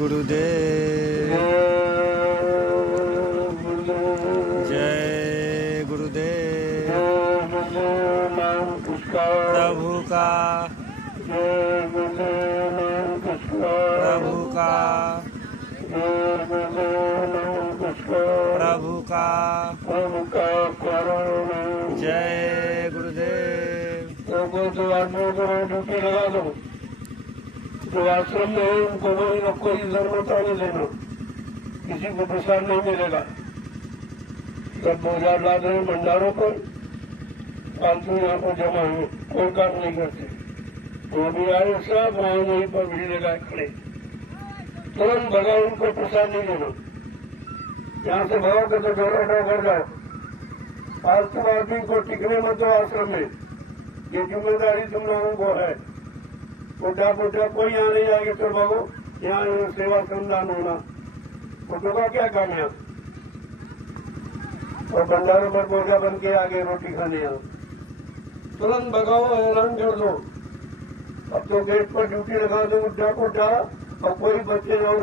गुरुदेव। जय गुरुदेव। प्रभु का प्रभु का प्रभु का जय गुरुदेव। जो आदमियों को ड्यूटी लगा दो, जो आश्रम में है उनको कोई जरूरत नहीं लेना, किसी को प्रसाद नहीं मिलेगा। सब बाजार ला रहे हैं भंडारों पर, फालतू यहाँ पर जमा है, कोई काम नहीं करते। तो अभी आए सब वहाँ वहीं पर भीड़ लगाए खड़े, तुरंत भगाओ, उनको प्रसाद नहीं देना। यहाँ से भगाओ के तो डोरा घर जाओ। फालतू आदमी को टिकने मत दो आश्रम में, ये जिम्मेदारी तुम लोगों को है। मोटा मोटा कोई यहाँ नहीं आएगा तो भागो, यहाँ सेवा श्रमदान होना फोटो का क्या काम है। और भंडारों पर बोझा बन के आगे रोटी खाने आओ, तुरंत भगाओ, ऐलान कर दो। अब तो गेट पर ड्यूटी लगा दो उठा कोटा, और कोई बच्चे और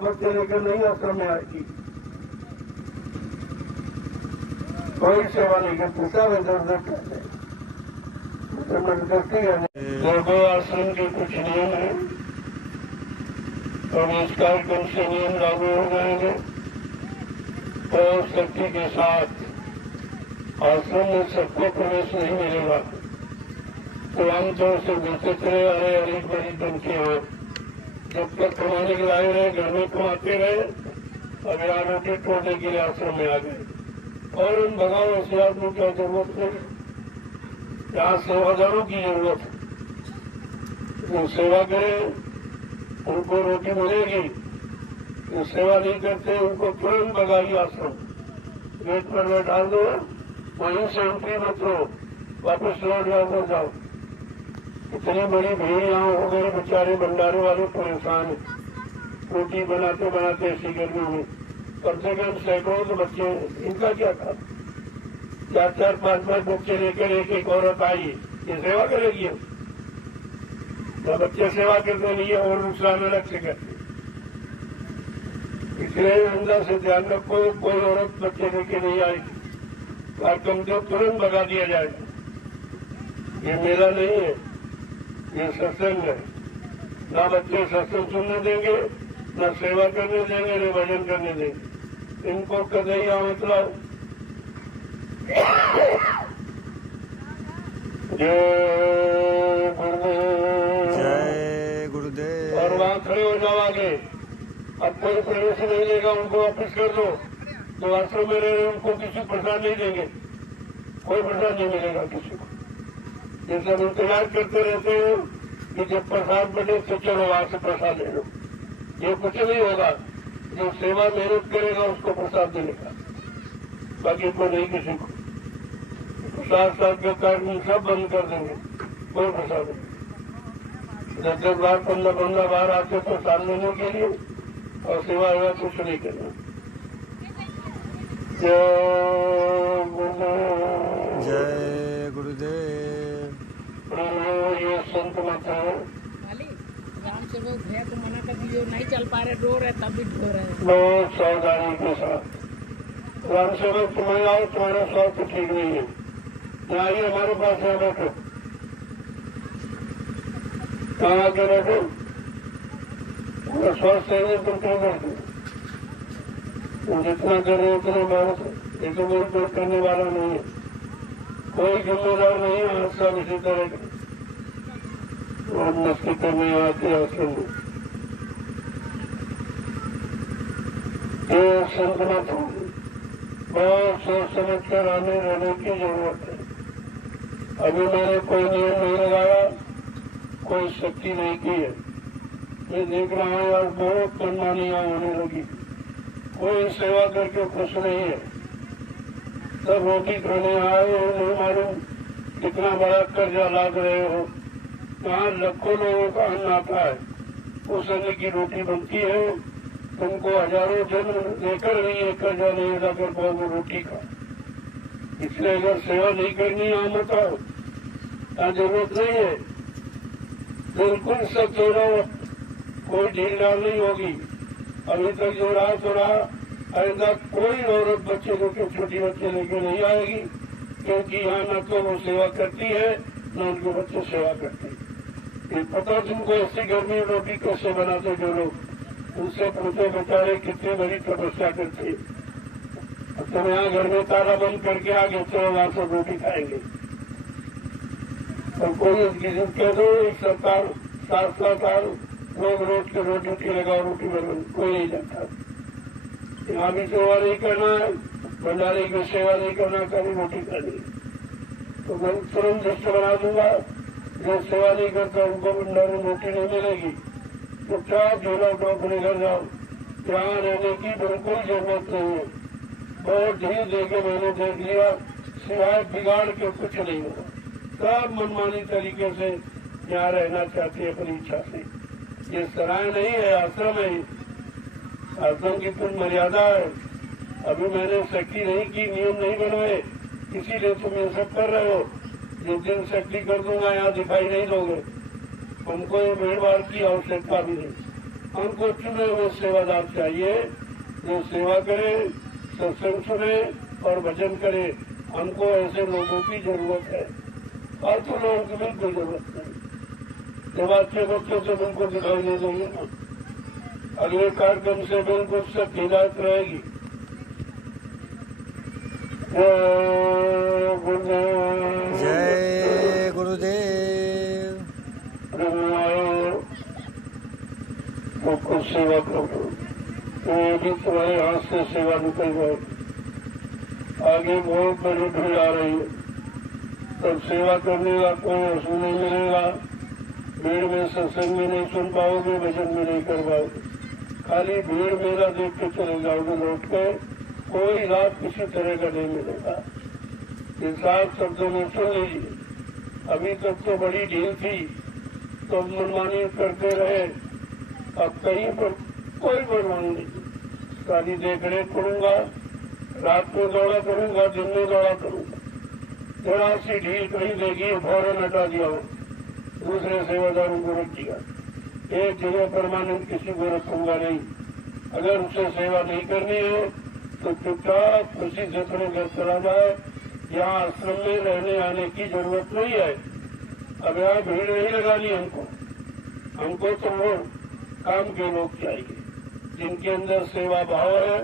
बच्चे लेकर नहीं आश्रम में आएगी, कोई सेवा नहीं कर पूछा वे दर्द करते। लोगों आश्रम के कुछ नियम है और इस कार्यक्रम से नियम लागू हो जाएंगे। और शक्ति के साथ आश्रम में सबको प्रवेश नहीं मिलेगा, तो आमतौर से बेचते रहे, अरे अरे बड़ी धमकियां, जब तक कमाने के लाए रहे, घर में कमाते रहे। अब यहाँ रोटी तोड़ने के लिए आश्रम में आ गए, और उन भगाओ ऐसे आदमी की जरूरत नहीं। यहाँ सेवादारों की जरूरत है, जो सेवा करें उनको रोटी मिलेगी, जो सेवा नहीं करते उनको तुरंत भगाइए आश्रम, गेट पर डाल दो, वहीं से एंट्री मत लो, वापस लौट जाओ जाओ। इतनी बड़ी भीड़ यहाँ हो गई, बेचारे भंडारे वाले परेशान है, रोटी बनाते बनाते ऐसी गर्मी में कम से कम सैकड़ों तो बच्चे, इनका क्या था। 4-4, 5-5 बच्चे लेकर एक औरत आई, ये सेवा करेगी। तो बच्चे सेवा करने लिए और नुकसान अलग से करते, इसलिए अंदर से ध्यान रखो, कोई औरत बच्चे लेके नहीं आएगी, कार्यक्रम को तुरंत भगा दिया जाएगा। ये मेला नहीं है, ये सत्संग है। ना बच्चे सत्संग सुनने देंगे, न सेवा करने देंगे, न भजन करने देंगे। इनको कन्हैया मतलब जय गुरुदेव। और वहाँ खड़े हो जाओ आगे। अब कोई प्रवेश नहीं लेगा, उनको वापस कर दो। जो आश्रम में रह रहे उनको किसी प्रसाद नहीं देंगे, कोई प्रसाद नहीं मिलेगा किसी को। ये सब इंतजार करते रहते हैं कि जब प्रसाद बने तो चलो वहां से प्रसाद ले लो। ये कुछ नहीं होगा, जो सेवा मेहनत करेगा उसको प्रसाद मिलेगा, बाकी को नहीं किसी को। प्रसाद के कारण सब बंद कर देंगे, कोई प्रसाद नहीं। 10-10 बार 15-15 बार आते प्रसाद लेने के लिए, और सेवा हुआ कुछ नहीं करना। जय गुरुदेव। ये संत मत है, राम सेवक भैया को मना कर दियो, नहीं चल पा रहे, रो रहे, तब भी रो रहे। बहुत सावधानी के साथ राम सेवक तुम्हें आओ, तुम्हारा स्वास्थ्य ठीक नहीं है, यहाँ आइए हमारे पास यहाँ बैठो। कहाँ आके बैठो, स्वास्थ्य है तुम क्या करते, तुम जितना कर रहे हो उतना बहुत। ये तो कोई करने वाला नहीं है, कोई जिम्मेदार नहीं है। सब इसी तरह के और मस्ती करने आते आश्रम में। ये संत मत हो, बहुत सोच समझ कर आने रहने की जरूरत है। अभी मैंने कोई नियम नहीं लगाया, कोई शक्ति नहीं की है। मैं देख रहा हूँ यार बहुत मनमानियां होने लगी, कोई सेवा करके खुश नहीं है। सब रोटी खाने आए हो, नहीं मालूम कितना बड़ा कर्जा लाद रहे हो। कहाँ लाखों लोगों का अन्न आता है, उस अन्न की रोटी बनती है, तुमको हजारों जन्म लेकर भी ये कर्जा नहीं अदा कर पाओगे रोटी का। इसलिए अगर सेवा नहीं करनी यहाँ मत आओ, यहाँ जरूरत नहीं है। बिल्कुल सब दे रहा, कोई ढील डाल नहीं होगी। अभी तक जो रहा तो रहा, आइंदा कोई औरत बच्चे को छोटी बच्चे लेके नहीं आएगी, क्योंकि यहाँ न तो वो सेवा करती है न उनके बच्चे सेवा करते हैं। ये पता तुमको ऐसी गर्मी में रोटी कैसे बनाते जो लोग, उनसे पूछो बेचारे कितनी बड़ी तपस्या करते हैं। तुम यहाँ घर में ताला बंद करके आ गए, चलो वहां से रोटी खाएंगे। और कोई किसी कह दो एक सरकार 7-7 साल लोग रोज के रोज ड्यूटी लगाओ, रोटी बना, कोई नहीं जाता। यहाँ भी सेवा नहीं करना है, भंडारे की सेवा नहीं करना, कभी रोटी खानी। तो मैं तुरंत लिस्ट बना दूंगा, जो सेवा नहीं करता उनको भंडारे में रोटी नहीं मिलेगी। तो क्या झोला उठो, अपने घर जाओ, यहाँ रहने की बिल्कुल जरूरत नहीं है। बहुत ढील देके मैंने देख लिया, सिवाय बिगाड़ के कुछ नहीं होगा। सब मनमानी तरीके से यहाँ रहना चाहते हैं अपनी इच्छा से। ये सराय नहीं है, आश्रम है। आश्रम की कुछ मर्यादा है। अभी मैंने सख्ती नहीं की, नियम नहीं बनाए, इसीलिए तुम ये सब कर रहे हो। जिस दिन सख्ती कर दूंगा यहाँ दिखाई नहीं दोगे। हमको ये भीड़ भाड़ की आवश्यकता भी नहीं। हमको चुने हुए सेवादार चाहिए जो सेवा करे, सत्संग सुने और भजन करे। हमको ऐसे लोगों की जरूरत है, और तो लोगों की बिल्कुल जरूरत नहीं। जब अच्छे बच्चों से बिल्कुल दिखाई नहीं देंगे ना, अगले कार्यक्रम से बिल्कुल सब हिदायत रहेगी। जय गुरुदेव। तो कुछ सेवा करो, तो ये भी तुम्हारे हाथ से सेवा निकल जाए। आगे बहुत बड़ी भीड़ आ रही है, तब सेवा करने का कोई असूल नहीं मिलेगा। भीड़ में सत्संग में नहीं सुन पाओगे, भजन में नहीं कर पाओगे। खाली भीड़ मेला देख के चले जाओगे लौट के, कोई लाभ किसी तरह का नहीं मिलेगा। ये 7 शब्दों में सुन लीजिए। अभी तक तो बड़ी ढील थी, तो मनमानी करते रहे। अब कहीं पर कोई मनमानी नहीं। सारी देख रेख करूंगा, रात में दौड़ा करूंगा, दिन में दौड़ा करूंगा। थोड़ा सी ढील कहीं देगी, फौरन हटा दिया हो, दूसरे सेवादारों को रख दिया। एक जगह परमानेंट किसी को रखूंगा नहीं। अगर उसे सेवा नहीं करनी है तो चुपचाप खुशी से अपने घर चला जाए। यहाँ आश्रम में रहने आने की जरूरत नहीं है। अब यहाँ भीड़ नहीं लगानी हमको तो वो काम के लोग चाहिए जिनके अंदर सेवा भाव है,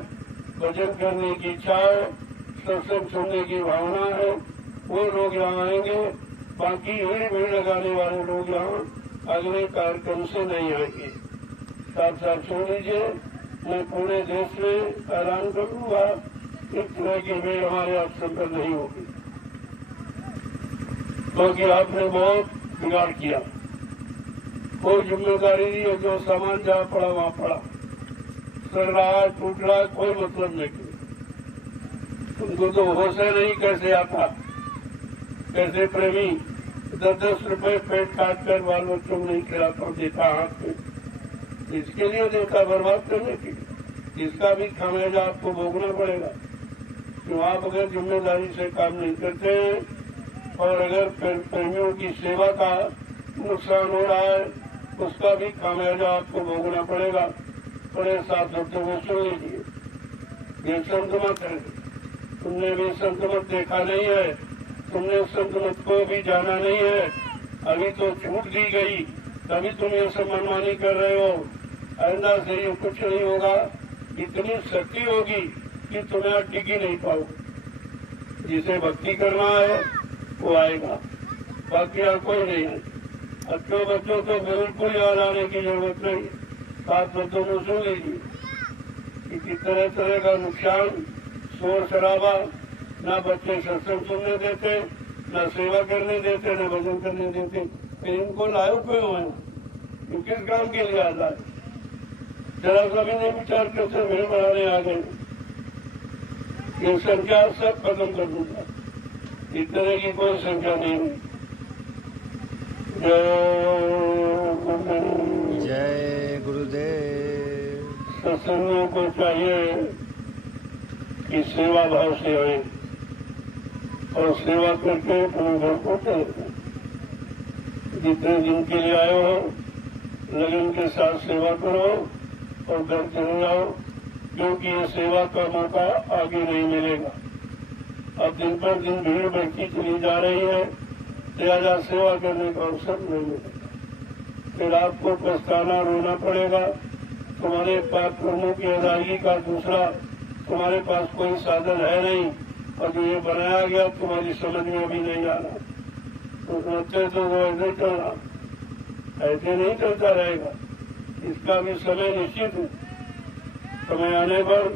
भजन करने की इच्छा है, सत्संग सुनने की भावना है। वो लोग यहाँ आएंगे। बाकी भीड़ लगाने वाले लोग यहाँ अगले कार्यक्रम से नहीं आएंगे। साथ साथ सुन लीजिए, मैं पूरे देश में ऐलान करूंगा, इस तरह की भीड़ हमारे आश्रम पर नहीं होगी, क्योंकि आपने बहुत बिगाड़ किया। कोई जिम्मेदारी नहीं है, जो सामान जहाँ पड़ा वहाँ पड़ा, सड़ रहा है, टूट रहा है, कोई मतलब नहीं। तुमको तो होश नहीं कैसे आता, कैसे प्रेमी 10-10 रुपए पेट काट कर बाल बच्चों नहीं खिलाता, देता हाथ में, इसके लिए देता बर्बाद करने के लिए। इसका भी खामियाजा आपको भोगना पड़ेगा। तो आप अगर जिम्मेदारी से काम नहीं करते हैं और अगर प्रेमियों की सेवा का नुकसान हो रहा है, उसका भी खामियाजा आपको भोगना पड़ेगा। बड़े साथ शब्दों में सुन लीजिए। ये संत मत है, तुमने भी संत मत देखा नहीं है, तुमने संत मत को भी जाना नहीं है। अभी तो छूट दी गई, तभी तुम ये सब मनमानी कर रहे हो। आइंदा से ये कुछ नहीं होगा। इतनी शक्ति होगी कि तुम्हें टिक ही नहीं पाओगे। जिसे भक्ति करना है वो आएगा, बाकी यहाँ कोई नहीं है। अच्छे बच्चों को बिल्कुल याद आने की जरूरत नहीं। 7 बच्चों को सुन लीजिए कि किस तरह का नुकसान, शोर शराबा, न बच्चे सत्संग सुनने देते, न सेवा करने देते, न भजन करने देते। फिर इनको लायक क्यों है? ये किस काम के लिए आता है? जरा कभी नहीं विचार करते, भीड़ बढ़ाने आ गए। ये संख्या सब खत्म कर दूंगा, इस तरह की कोई संख्या नहीं है। जय गुरुदेव। सत्संगों को चाहिए कि सेवा भाव से आए और सेवा करके अपने घर को चले। जितने दिन के लिए आए हो, लगन के साथ सेवा करो, और घर चले जाओ, क्योंकि ये सेवा का मौका आगे नहीं मिलेगा। अब दिन पर दिन भीड़ बढ़ती चली जा रही है, लिहाजा सेवा करने का अवसर नहीं मिलेगा। फिर आपको पछताना, रोना पड़ेगा। तुम्हारे पाप कर्मों की अदायगी का दूसरा तुम्हारे पास कोई साधन है नहीं, और जो ये बनाया गया तुम्हारी समझ में अभी नहीं आ रहा। तो सोचते तो वो ऐसे चलना, ऐसे नहीं चलता रहेगा। इसका भी समय निश्चित है। समय आने पर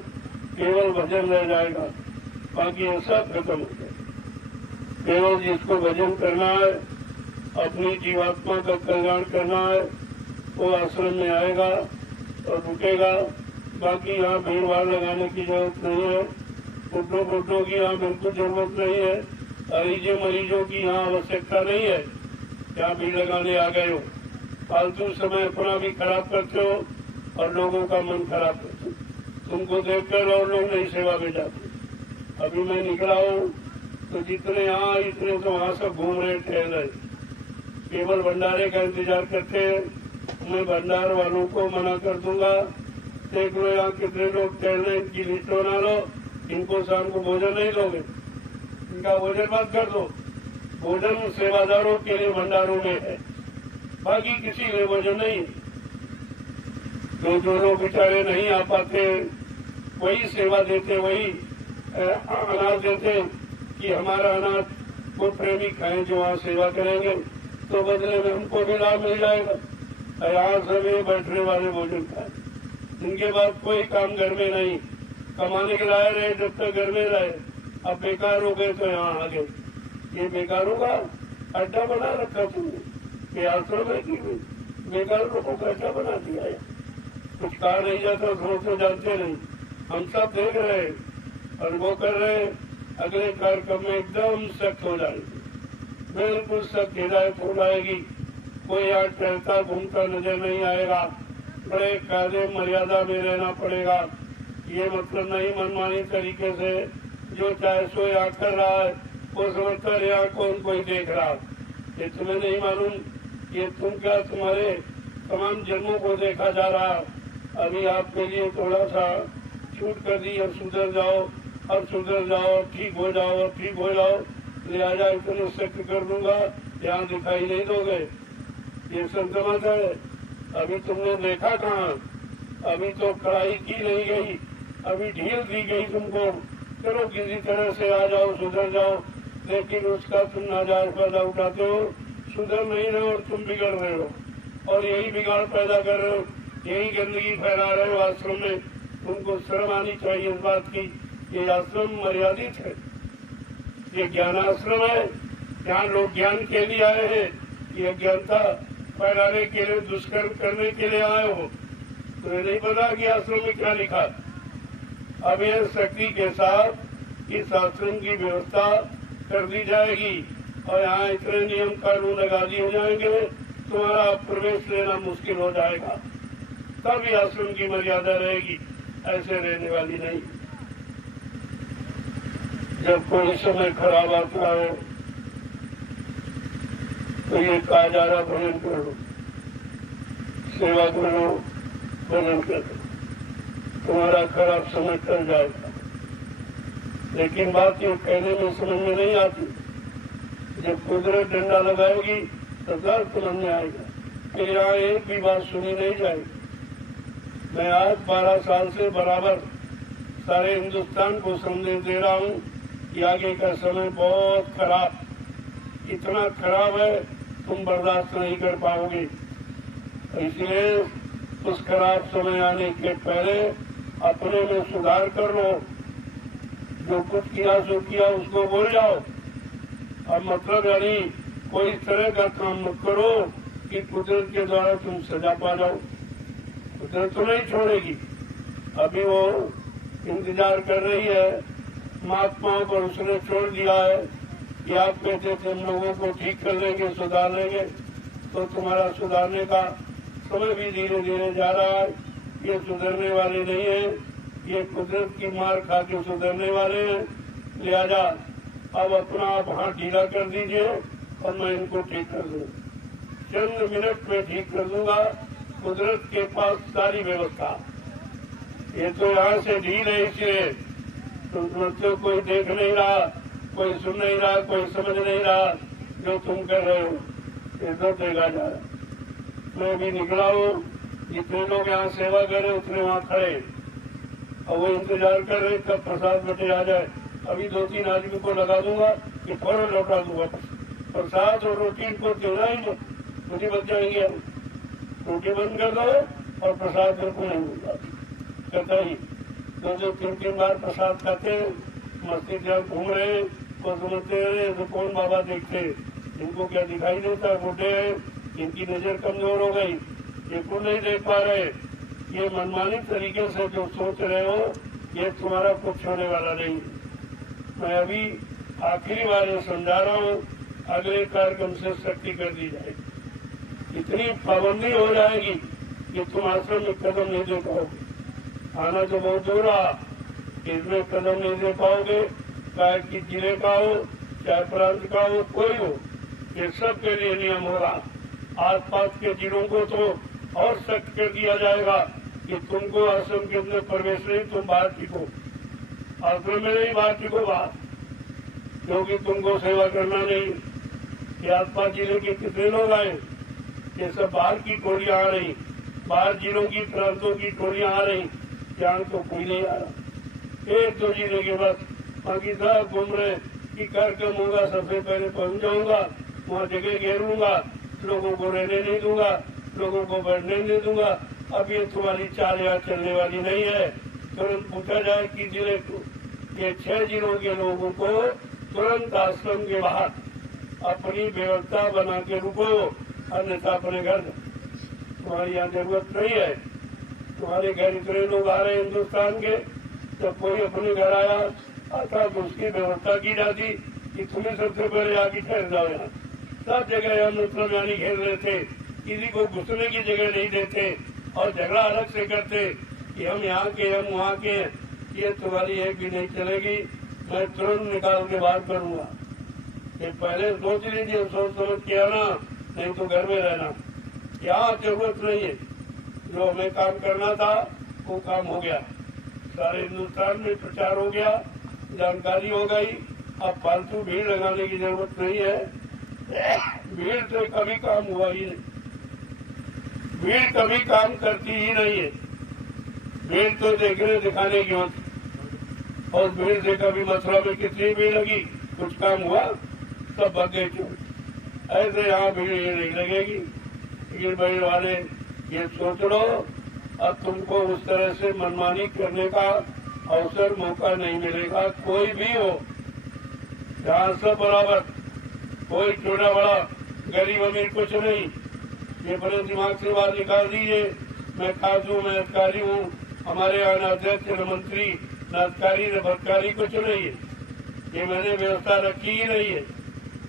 केवल भजन रह जाएगा, बाकी ये सब खत्म हो जाएगा। केवल जिसको भजन करना है, अपनी जीवात्मा का कल्याण करना है, वो आश्रम में आएगा और रुकेगा। बाकी यहाँ भीड़ भाड़ लगाने की जरूरत नहीं है, बुड्ढों की यहाँ बिल्कुल जरूरत नहीं है, मरीजों की यहाँ आवश्यकता नहीं है। यहाँ भीड़ लगाने आ गए हो, फालतू समय अपना भी खराब करते हो और लोगों का मन खराब करते हो। तुमको देखकर और लोग नहीं सेवा में जाते। अभी मैं निकला हूँ तो जितने यहाँ इतने तो वहाँ सब घूम रहे, टहल रहे, केवल भंडारे का इंतजार करते हैं। मैं भंडार वालों को मना कर दूंगा, देख लो यहाँ कितने लोग टहल रहे, इनकी लिस्ट बना लो। इनको शाम को भोजन नहीं दोगे, इनका भोजन बंद कर दो। भोजन सेवादारों के लिए भंडारों में है, बाकी किसी लिए भोजन नहीं। जो लोग बेचारे नहीं आ पाते वही सेवा देते, वही अनाज देते कि हमारा अनाज को प्रेमी खाएं, जो वहाँ सेवा करेंगे तो बदले में हमको भी लाभ मिल जाएगा। यहाँ सभी बैठने वाले भोजन खाएं, इनके बाद कोई काम घर में नहीं, कमाने के लाए रहे जब तक घर में रहे। अब बेकार हो गए तो यहाँ आ गए। ये बेकारों का अड्डा बना रखा तुमने, ये आश्रम है कि बेकार लोगों का अड्डा बना दिया है। कुछ कहा नहीं जाता, तो जानते नहीं, हम सब देख रहे और वो कर रहे। अगले कार्यक्रम में एकदम सख्त हो जाएगी, बिल्कुल सख्त हिदायत हो जाएगी। कोई यहाँ टहलता घूमता नजर नहीं आएगा, बड़े कायदे मर्यादा में रहना पड़ेगा। ये मतलब नहीं मनमानी तरीके से जो चाहे सो यहाँ कर रहा है, वो समझता यहाँ कौन कोई देख रहा है। ये तुम्हें नहीं मालूम, ये तुम क्या तुम्हारे तमाम जन्मों को देखा जा रहा है। अभी आपके लिए थोड़ा सा छूट कर दी, अब सुधर जाओ, अब सुधर जाओ, ठीक हो जाओ, ठीक हो जाओ, लिहाजा इतने सख्त कर दूंगा, यहाँ दिखाई नहीं दोगे। ये संतमत है। अभी तुमने देखा कहाँ, अभी तो कड़ाई की नहीं गई, अभी ढील दी गई तुमको। चलो किसी तरह से आ जाओ, सुधर जाओ, लेकिन उसका तुम नाजायज फायदा उठाते हो, सुधर नहीं रहे और तुम बिगड़ रहे हो, और यही बिगाड़ पैदा कर रहे हो, यही गंदगी फैला रहे हो आश्रम में। तुमको शर्म आनी चाहिए इस बात की। ये आश्रम मर्यादित है, ये ज्ञानाश्रम है, यहाँ लोग ज्ञान के लिए आए हैं। ये ज्ञानता फैलाने के लिए, दुष्कर्म करने के लिए आए हो। तुम्हें नहीं पता कि आश्रम में क्या लिखा। अब यह शक्ति के साथ इस आश्रम की व्यवस्था कर दी जाएगी और यहाँ इतने नियम कानून लगा दिए जाएंगे, तुम्हारा प्रवेश लेना मुश्किल हो जाएगा। तब ये आश्रम की मर्यादा रहेगी, ऐसे रहने वाली नहीं। जब कोई समय खराब आता है तो ये कहा जा रहा भजन करो, सेवा करो, भजन करो, तुम्हारा खराब समय टल जाएगा। लेकिन बात ये कहने में समझ में नहीं आती। जब कुदरत डंडा लगाएगी तो दर्द समझ में आएगा। फिर यहाँ एक भी बात सुनी नहीं जाएगी। मैं आज 12 साल से बराबर सारे हिंदुस्तान को संदेश दे रहा हूँ कि आगे का समय बहुत खराब, इतना खराब है तुम बर्दाश्त नहीं कर पाओगे। इसलिए उस खराब समय आने के पहले अपने में सुधार कर लो। जो कुछ किया सो किया उसको बोल जाओ। अब मतलब यानी कोई इस तरह का काम मत करो कि कुदरत के द्वारा तुम सजा पा जाओ। कुदरत तो नहीं छोड़ेगी। अभी वो इंतजार कर रही है महात्माओं पर, उसने छोड़ दिया है कि आप कहते थे हम लोगों को ठीक कर लेंगे, सुधार लेंगे, तो तुम्हारा सुधारने का समय भी धीरे धीरे जा रहा है। ये सुधरने वाले नहीं है, ये कुदरत की मार खा के सुधरने वाले हैं। लिहाजा अब अपना आप हाथ ढीला कर दीजिए और मैं इनको ठीक कर दूंगा। चंद मिनट में ठीक कर दूंगा। कुदरत के पास सारी व्यवस्था, ये तो यहाँ से ढील है, इसलिए तुम तो कोई देख नहीं रहा, कोई सुन नहीं रहा, कोई समझ नहीं रहा जो तुम कर रहे हो, ये तो देखा जा रहा। मैं भी निकला हूँ, जितने लोग यहाँ सेवा कर रहे उतने वहाँ खड़े और वो इंतजार कर रहे कब प्रसाद बटे आ जाए। अभी 2-3 आदमी को लगा दूंगा कि फौरन लौटा दूंगा प्रसाद और रोटी। इनको देना ही मुझे बच जाएंगे, रोटी बंद कर दो और प्रसाद बिल्कुल नहीं मिलता कहता ही। तो जो 3-3 बार प्रसाद खाते मस्जिद जहाँ घूम रहे वो समझते रहे तो कौन बाबा देखते, इनको क्या दिखाई देता, बूढ़े हैं, इनकी नजर कमजोर हो गई, ये कुछ नहीं देख पा रहे। ये मनमानी तरीके से जो सोच रहे हो ये तुम्हारा कुछ होने वाला नहीं। मैं अभी आखिरी बार ये समझा रहा हूँ, अगले कार्यक्रम से सख्ती कर दी जाएगी, इतनी पाबंदी हो जाएगी कि तुम आश्रम में कदम नहीं दे पाओगे। आना तो बहुत दूर रहा, इसमें कदम नहीं दे पाओगे, चाहे कि जिले का हो चाहे प्रांत का हो, कोई हो, ये सब के लिए नियम होगा। आसपास के जिलों को तो और सख्त कर दिया जाएगा कि तुमको आश्रम के अंदर प्रवेश नहीं, तुम बाहर टिको, आश्रम में नहीं बाहर टिको बाहर, क्योंकि तुमको सेवा करना नहीं। ये आसपास जिले के कितने लोग आए, ये सब बाहर की टोलियां आ रही, बाहर जिलों की प्रांतों की टोलियां आ रही, यहाँ तो कोई नहीं आ रहा। 1-2 जिले के बस, बाकी सब घूम रहे कि कार्यक्रम होगा सबसे पहले पहुंच जाऊंगा, वहाँ जगह घेरूंगा, लोगों को रहने नहीं दूंगा, लोगों को बैठने नहीं दूंगा। अब ये तुम्हारी चाल यहाँ चलने वाली नहीं है। तुरंत पूछा जाए कि जिले को, ये 6 जिलों के लोगों को तुरंत आश्रम के बाहर अपनी व्यवस्था बना के रुको, अन्यथा अपने घर, तुम्हारी यहाँ जरूरत नहीं है। तुम्हारे घर इतने लोग आ रहे हिंदुस्तान के, जब कोई अपने घर आया आता तो उसकी व्यवस्था की जाती कि तुम्हें सबसे पहले आके ठहर जाओ। यहाँ सब जगह हम मतलब यानी घेर रहे थे, किसी को घुसने की जगह नहीं देते और झगड़ा अलग से करते कि हम यहाँ के हम वहाँ के। ये तुम्हारी एक भी नहीं चलेगी, मैं तुरंत निकाल के बात करूंगा। ये पहले सोच लीजिए, सोच समझ के आना, नहीं तो घर में रहना। यहाँ जरूरत नहीं है, जो हमें काम करना था वो काम हो गया, सारे हिंदुस्तान में प्रचार हो गया, जानकारी हो गई। अब फालतू भीड़ लगाने की जरूरत नहीं है, भीड़ से कभी काम हुआ ही नहीं, भीड़ कभी काम करती ही नहीं है। भीड़ तो देखने दिखाने की होती, और भीड़ से कभी मथुरा में कितनी भीड़ लगी, कुछ काम हुआ, सब भाग गए क्यों। ऐसे यहाँ भीड़ ये नहीं लगेगी। लेकिन भीड़ वाले ये सोच लो, अब तुमको उस तरह से मनमानी करने का अवसर मौका नहीं मिलेगा। कोई भी हो, जहाँ सब बराबर, कोई छोटा बड़ा गरीब अमीर कुछ नहीं। ये बड़े दिमाग से बात निकाल दीजिए, मैं खास हूँ, मैं अधिकारी हूँ, हमारे यहाँ न अध्यक्ष न मंत्री न अधिकारी न भटकारी कुछ नहीं है। ये मैंने व्यवस्था रखी ही नहीं है।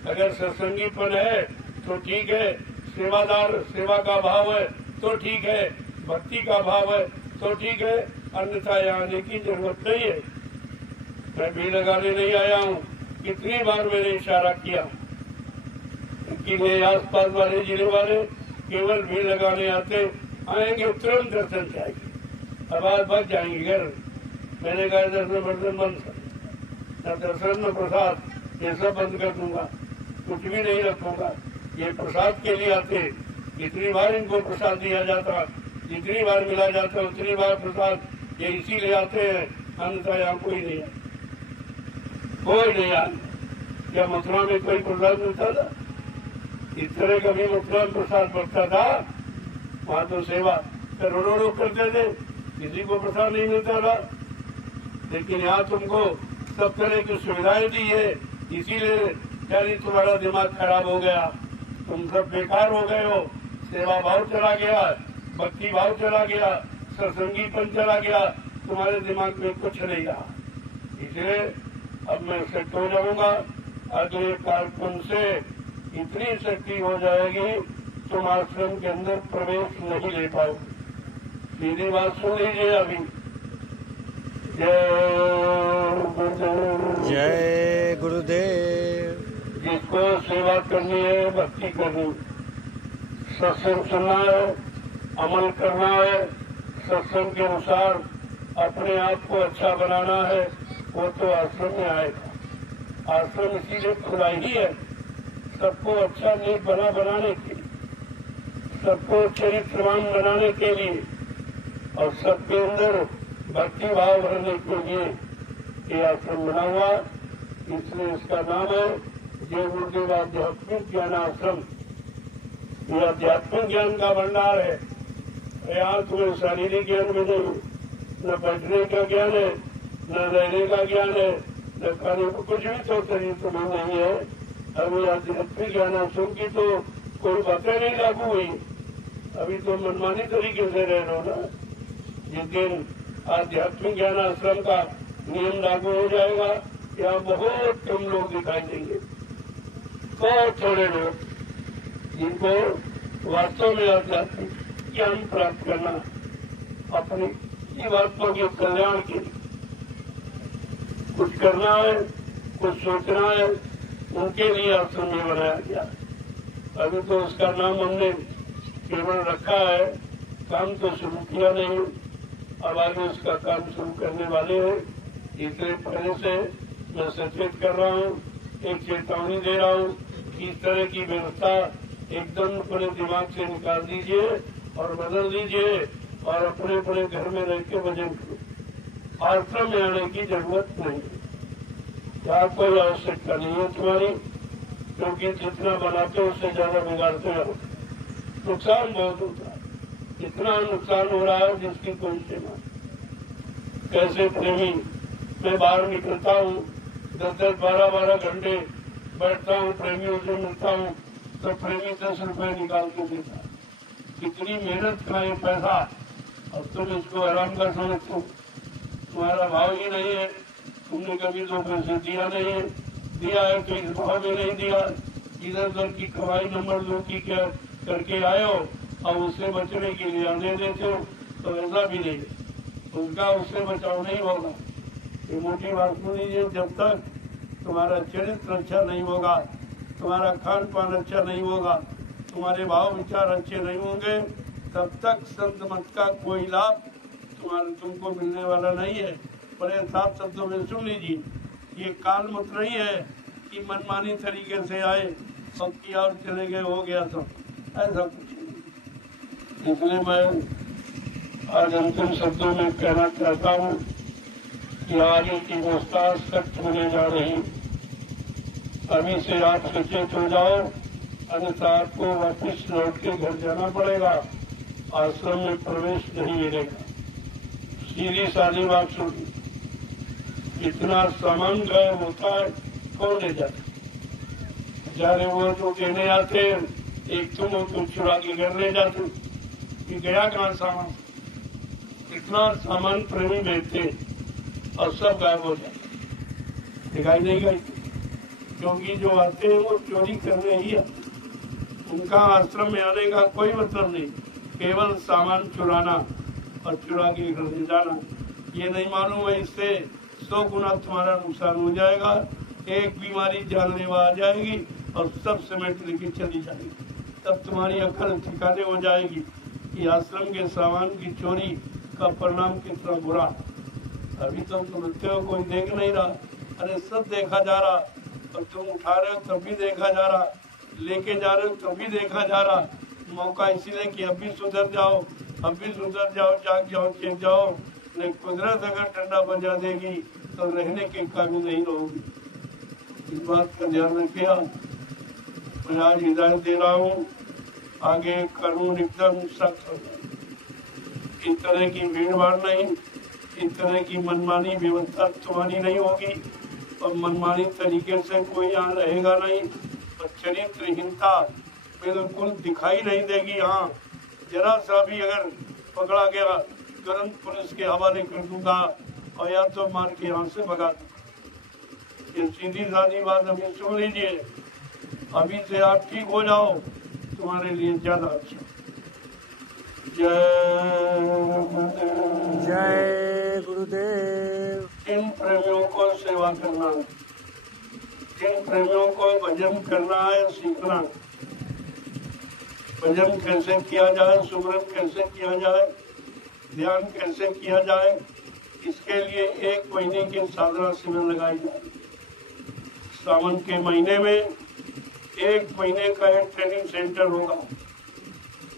अगर सत्संगीपन है तो ठीक है, सेवादार सेवा का भाव है तो ठीक है, भक्ति का भाव है तो ठीक है, अन्यथा यहाँ आने की जरूरत नहीं है। मैं भीड़ लगाने नहीं आया हूँ, कितनी बार मैंने इशारा किया कि ये आसपास वाले जिले वाले केवल भीड़ लगाने आते, आएंगे तुरंत दर्शन जाएगी, अब आज बच जाएंगे घर। मैंने कहा दर्शन वर्शन बंद, न दर्शन न प्रसाद, ये सब बंद कर दूंगा, कुछ भी नहीं रखूंगा। ये प्रसाद के लिए आते, जितनी बार इनको प्रसाद दिया जाता, जितनी बार मिला जाता उतनी बार प्रसाद ये इसीलिए आते हैं, अन्यथा यहाँ कोई नहीं आए, कोई नहीं आए। क्या मथुरा में कोई प्रसाद मिलता था? इस तरह कभी मथुरा में प्रसाद बढ़ता था? वहाँ तो सेवा करोड़ों लोग करते थे, किसी को प्रसाद नहीं मिलता था। लेकिन यहाँ तुमको सब तरह की सुविधाएं दी है, इसीलिए यानी तुम्हारा दिमाग खराब हो गया, तुम सब बेकार हो गए हो, सेवा भाव चला गया, भक्ति भाव चला गया, सत्संगीपन चला गया, तुम्हारे दिमाग में कुछ नहीं रहा। इसलिए अब मैं सेट हो जाऊंगा, अगले कार्यक्रम से इतनी शक्ति हो जाएगी तुम आश्रम के अंदर प्रवेश नहीं ले पाओगे। सीधी बात सुन लीजिए अभी। जय गुरुदेव। जिसको सेवा करनी है, भक्ति करनी, सत्संग सुनना है, अमल करना है, सत्संग के अनुसार अपने आप को अच्छा बनाना है वो तो आश्रम में आएगा। आश्रम इसीलिए खुला ही है सबको अच्छा नेक बनाने के लिए, सबको चरित्रवान बनाने के लिए और सबके अंदर भक्ति भाव भरने के लिए ये आश्रम बना हुआ। इसलिए इसका नाम है जय गुरुदेव आध्यात्मिक ज्ञान आश्रम। ये आध्यात्मिक ज्ञान का भंडार है। यहाँ तुम्हें शारीरिक ज्ञान में नहीं, न बैठने का ज्ञान है, न रहने का ज्ञान है, न खाने को कुछ भी तो शरीर तुम्हें नहीं है। अभी आध्यात्मिक ज्ञान आश्रम की तो कोई बातें नहीं लागू हुई, अभी तो मनमानी तरीके से रह रहे हो ना। जिस दिन आध्यात्मिक ज्ञान आश्रम का नियम लागू हो जाएगा यहाँ बहुत कम लोग दिखाई देंगे, बहुत थोड़े लोग जिनको वास्तव में आध्यात्मिक ज्ञान प्राप्त करना अपनी जीवात्मा के कल्याण के लिए कुछ करना है, कुछ सोचना है, उनके लिए आश्रम में बनाया गया। अभी तो उसका नाम हमने केवल रखा है, काम तो शुरू किया नहीं, अब आगे उसका काम शुरू करने वाले हैं। इसलिए पहले से मैं सचेत कर रहा हूँ, एक चेतावनी दे रहा हूँ कि इस तरह की व्यवस्था एकदम अपने दिमाग से निकाल दीजिए और बदल दीजिए और अपने अपने घर में रह के भजन करो। आश्रम में आने की जरूरत नहीं, यहाँ कोई आवश्यकता नहीं है तुम्हारी, क्योंकि जितना बनाते हो उससे ज्यादा बिगाड़ते हो। नुकसान बहुत होता है, इतना नुकसान हो रहा है जिसकी कोई सीमा। कैसे प्रेमी मैं बाहर निकलता हूँ, 10-10, 12-12 घंटे बैठता हूँ, प्रेमियों से मिलता हूँ तो प्रेमी 10 रुपए निकाल के देता है। कितनी मेहनत का ये पैसा, अब तुम इसको आराम का समझते हो। तुम्हारा भाव ही नहीं है, तुमने कभी 2 पैसे दिया नहीं है, दिया है तो इस भाव में नहीं दिया। इधर उधर की कमाई नंबर 2 की क्या करके आए हो और उससे बचने के लिए आने देते हो, तो ऐसा भी नहीं, उसका उससे बचाव नहीं होगा। ये मोटी बात सुन लीजिए, जब तक तुम्हारा चरित्र अच्छा नहीं होगा, तुम्हारा खान पान अच्छा नहीं होगा, तुम्हारे भाव विचार अच्छे नहीं होंगे, तब तक संत मत का कोई लाभ तुमको मिलने वाला नहीं है। बड़े साफ शब्दों में सुन लीजिए, ये काल मत नहीं है कि मनमानी तरीके से आए और किया और चले गए, हो गया सब, ऐसा कुछ नहीं। इसलिए मैं आज अंतिम शब्दों में कहना चाहता हूँ कि आगे की व्यवस्था सख्त होने जा रही। अभी से आप सचेत हो जाओ, अन्यथा आपको वापिस लौट के घर जाना पड़ेगा, आश्रम में प्रवेश नहीं मिलेगा। सीधी सादी बात सुनिए, इतना सामान गायब होता है, कौन ले जाता? बेचारे वो तो देने आते, एक तुम हो तो चुरा के घर ले जाते, कि गया कहाँ सामान? इतना सामान प्रेमी बेचते और सब गायब हो जाता, दिखाई नहीं गई। क्योंकि जो आते हैं वो चोरी करने ही है, उनका आश्रम में आने का कोई मतलब नहीं, केवल सामान चुराना और चुरा के घर ले जाना। ये नहीं मालूम है, इससे 100 गुना तुम्हारा नुकसान हो जाएगा। एक बीमारी जानलेवा आ जाएगी और सब समेट लेके चली जाएगी। तब तुम्हारी अकल ठिकाने हो जाएगी कि आश्रम के सामान की चोरी का परिणाम कितना बुरा। अभी तो समझते हो कोई देख नहीं रहा, अरे सब देखा जा रहा, और तुम उठा रहे हो तब भी देखा जा रहा, लेके जा रहे हो तब भी देखा जा रहा। मौका इसीलिए कि अब भी सुधर जाओ, अब भी सुधर जाओ, जाग जाओ, चेत जाओ। नहीं, कुदरत अगर ठंडा बजा देगी तो रहने के काबिल नहीं रहोगी। इस बात का ध्यान रखिएगा। मैं आज हिदायत दे रहा हूँ, आगे कानून एकदम सख्त हो जाए। इस तरह की भीड़ भाड़ नहीं, इस तरह की मनमानी व्यवस्था तुम्हारी नहीं होगी और मनमानी तरीके से कोई यहाँ रहेगा नहीं। और चरित्रहीनता बिल्कुल दिखाई नहीं देगी। हाँ, जरा सा भी अगर पकड़ा गया तुरंत पुलिस के हवाले कर दूंगा और या तो मार के यहाँ से भगा दूंगा। ये सीधी सादी बात अभी सुन लीजिए, अभी से आप ठीक हो जाओ, तुम्हारे लिए ज्यादा अच्छा। जय गुरुदेव। जिन प्रेमियों को सेवा करना है, जिन प्रेमियों को भजन करना है, सीखना भजन कैसे किया जाए, सुमरन कैसे किया जाए, ध्यान कैसे किया जाए, इसके लिए 1 महीने के साधना शिविर लगाई जाए। सावन के महीने में 1 महीने का एक ट्रेनिंग सेंटर होगा।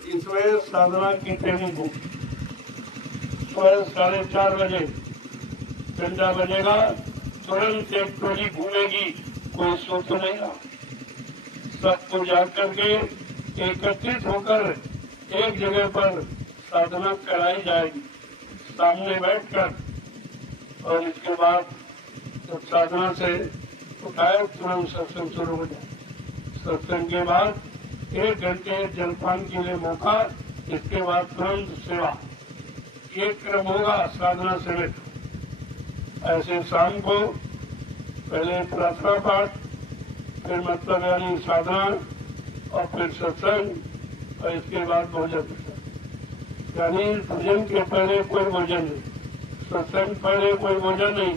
इसमें साधना की ट्रेनिंग होगी। सुबह 4:30 बजे घंटा बजेगा, तुरंत एक टोली घूमेगी, कोई सो तो नहीं रहा। सबको जाकर के एकत्रित होकर एक जगह पर साधना कराई जाएगी सामने बैठकर। और इसके बाद जब साधना से उठाए तुरंत सत्संग शुरू हो जाए। सत्संग के बाद 1 घंटे जलपान के लिए मौका, इसके बाद तुरंत सेवा। ये क्रम होगा साधना से। ऐसे शाम को पहले प्रार्थना पाठ, फिर मतलब यानी साधना, और फिर सत्संग, और इसके बाद भोजन। यानी भोजन के पहले कोई भोजन नहीं, सत्संग पहले कोई भोजन नहीं।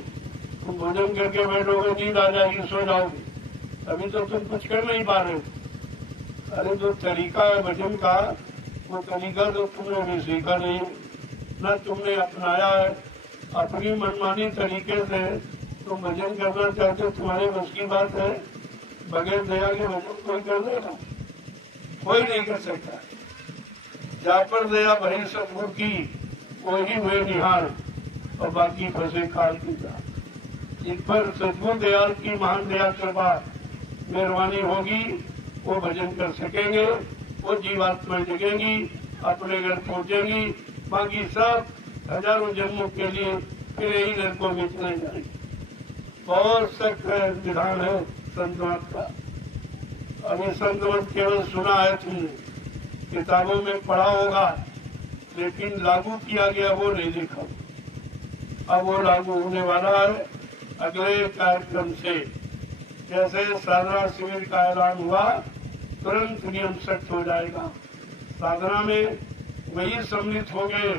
तुम भोजन करके बैठोगे, नींद आ जाएगी, सो जाओगे। अभी तो तुम कुछ कर नहीं पा रहे हो। अरे जो तरीका है भजन का, वो तरीका तो तुमने अभी सीखा नहीं, न तुमने अपनाया है। अपनी मनमानी तरीके से तुम भजन करना चाहते हो, तुम्हारे बस की बात है। बगैर दया के भजन कोई कर देगा? कोई नहीं कर सकता। जा पर दया भरी सतगुरु की, वही हुए निहार, और बाकी फंसे काल की जान। जिन पर सतगुरु दयाल की महान दया कृपा मेहरबानी होगी, वो भजन कर सकेंगे, वो जीवात्मा जगेंगी, अपने घर पहुंचेंगी। बाकी सब हजारों जन्मों के लिए फिर यही घर को बेचने जाएंगे। बहुत सख्त विधान है संत मत का। अभी संत मत केवल सुना है तुमने, किताबों में पढ़ा होगा, लेकिन लागू किया गया वो नहीं देखा। अब वो लागू होने वाला है अगले कार्यक्रम से। जैसे साधना शिविर का ऐलान हुआ, तुरंत नियम सख्त हो जाएगा। साधना में वही सम्मिलित हो गए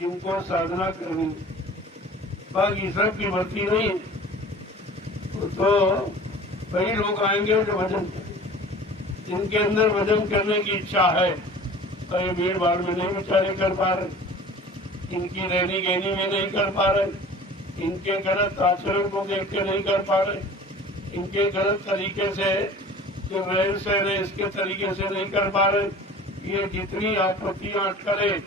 जिनको साधना करनी, बाकी सब की भर्ती नहीं। तो वही लोग आएंगे जो भजन करें, जिनके अंदर भजन करने की इच्छा है। तो ये भीड़ भाड़ में नहीं बेचारे कर पा रहे, इनकी रहनी गहनी में नहीं कर पा रहे, इनके गलत आचरण को देख के नहीं कर पा रहे, इनके गलत तरीके से जो रहन सहन है इसके तरीके से नहीं कर पा रहे। ये जितनी आपत्तियां अटकलें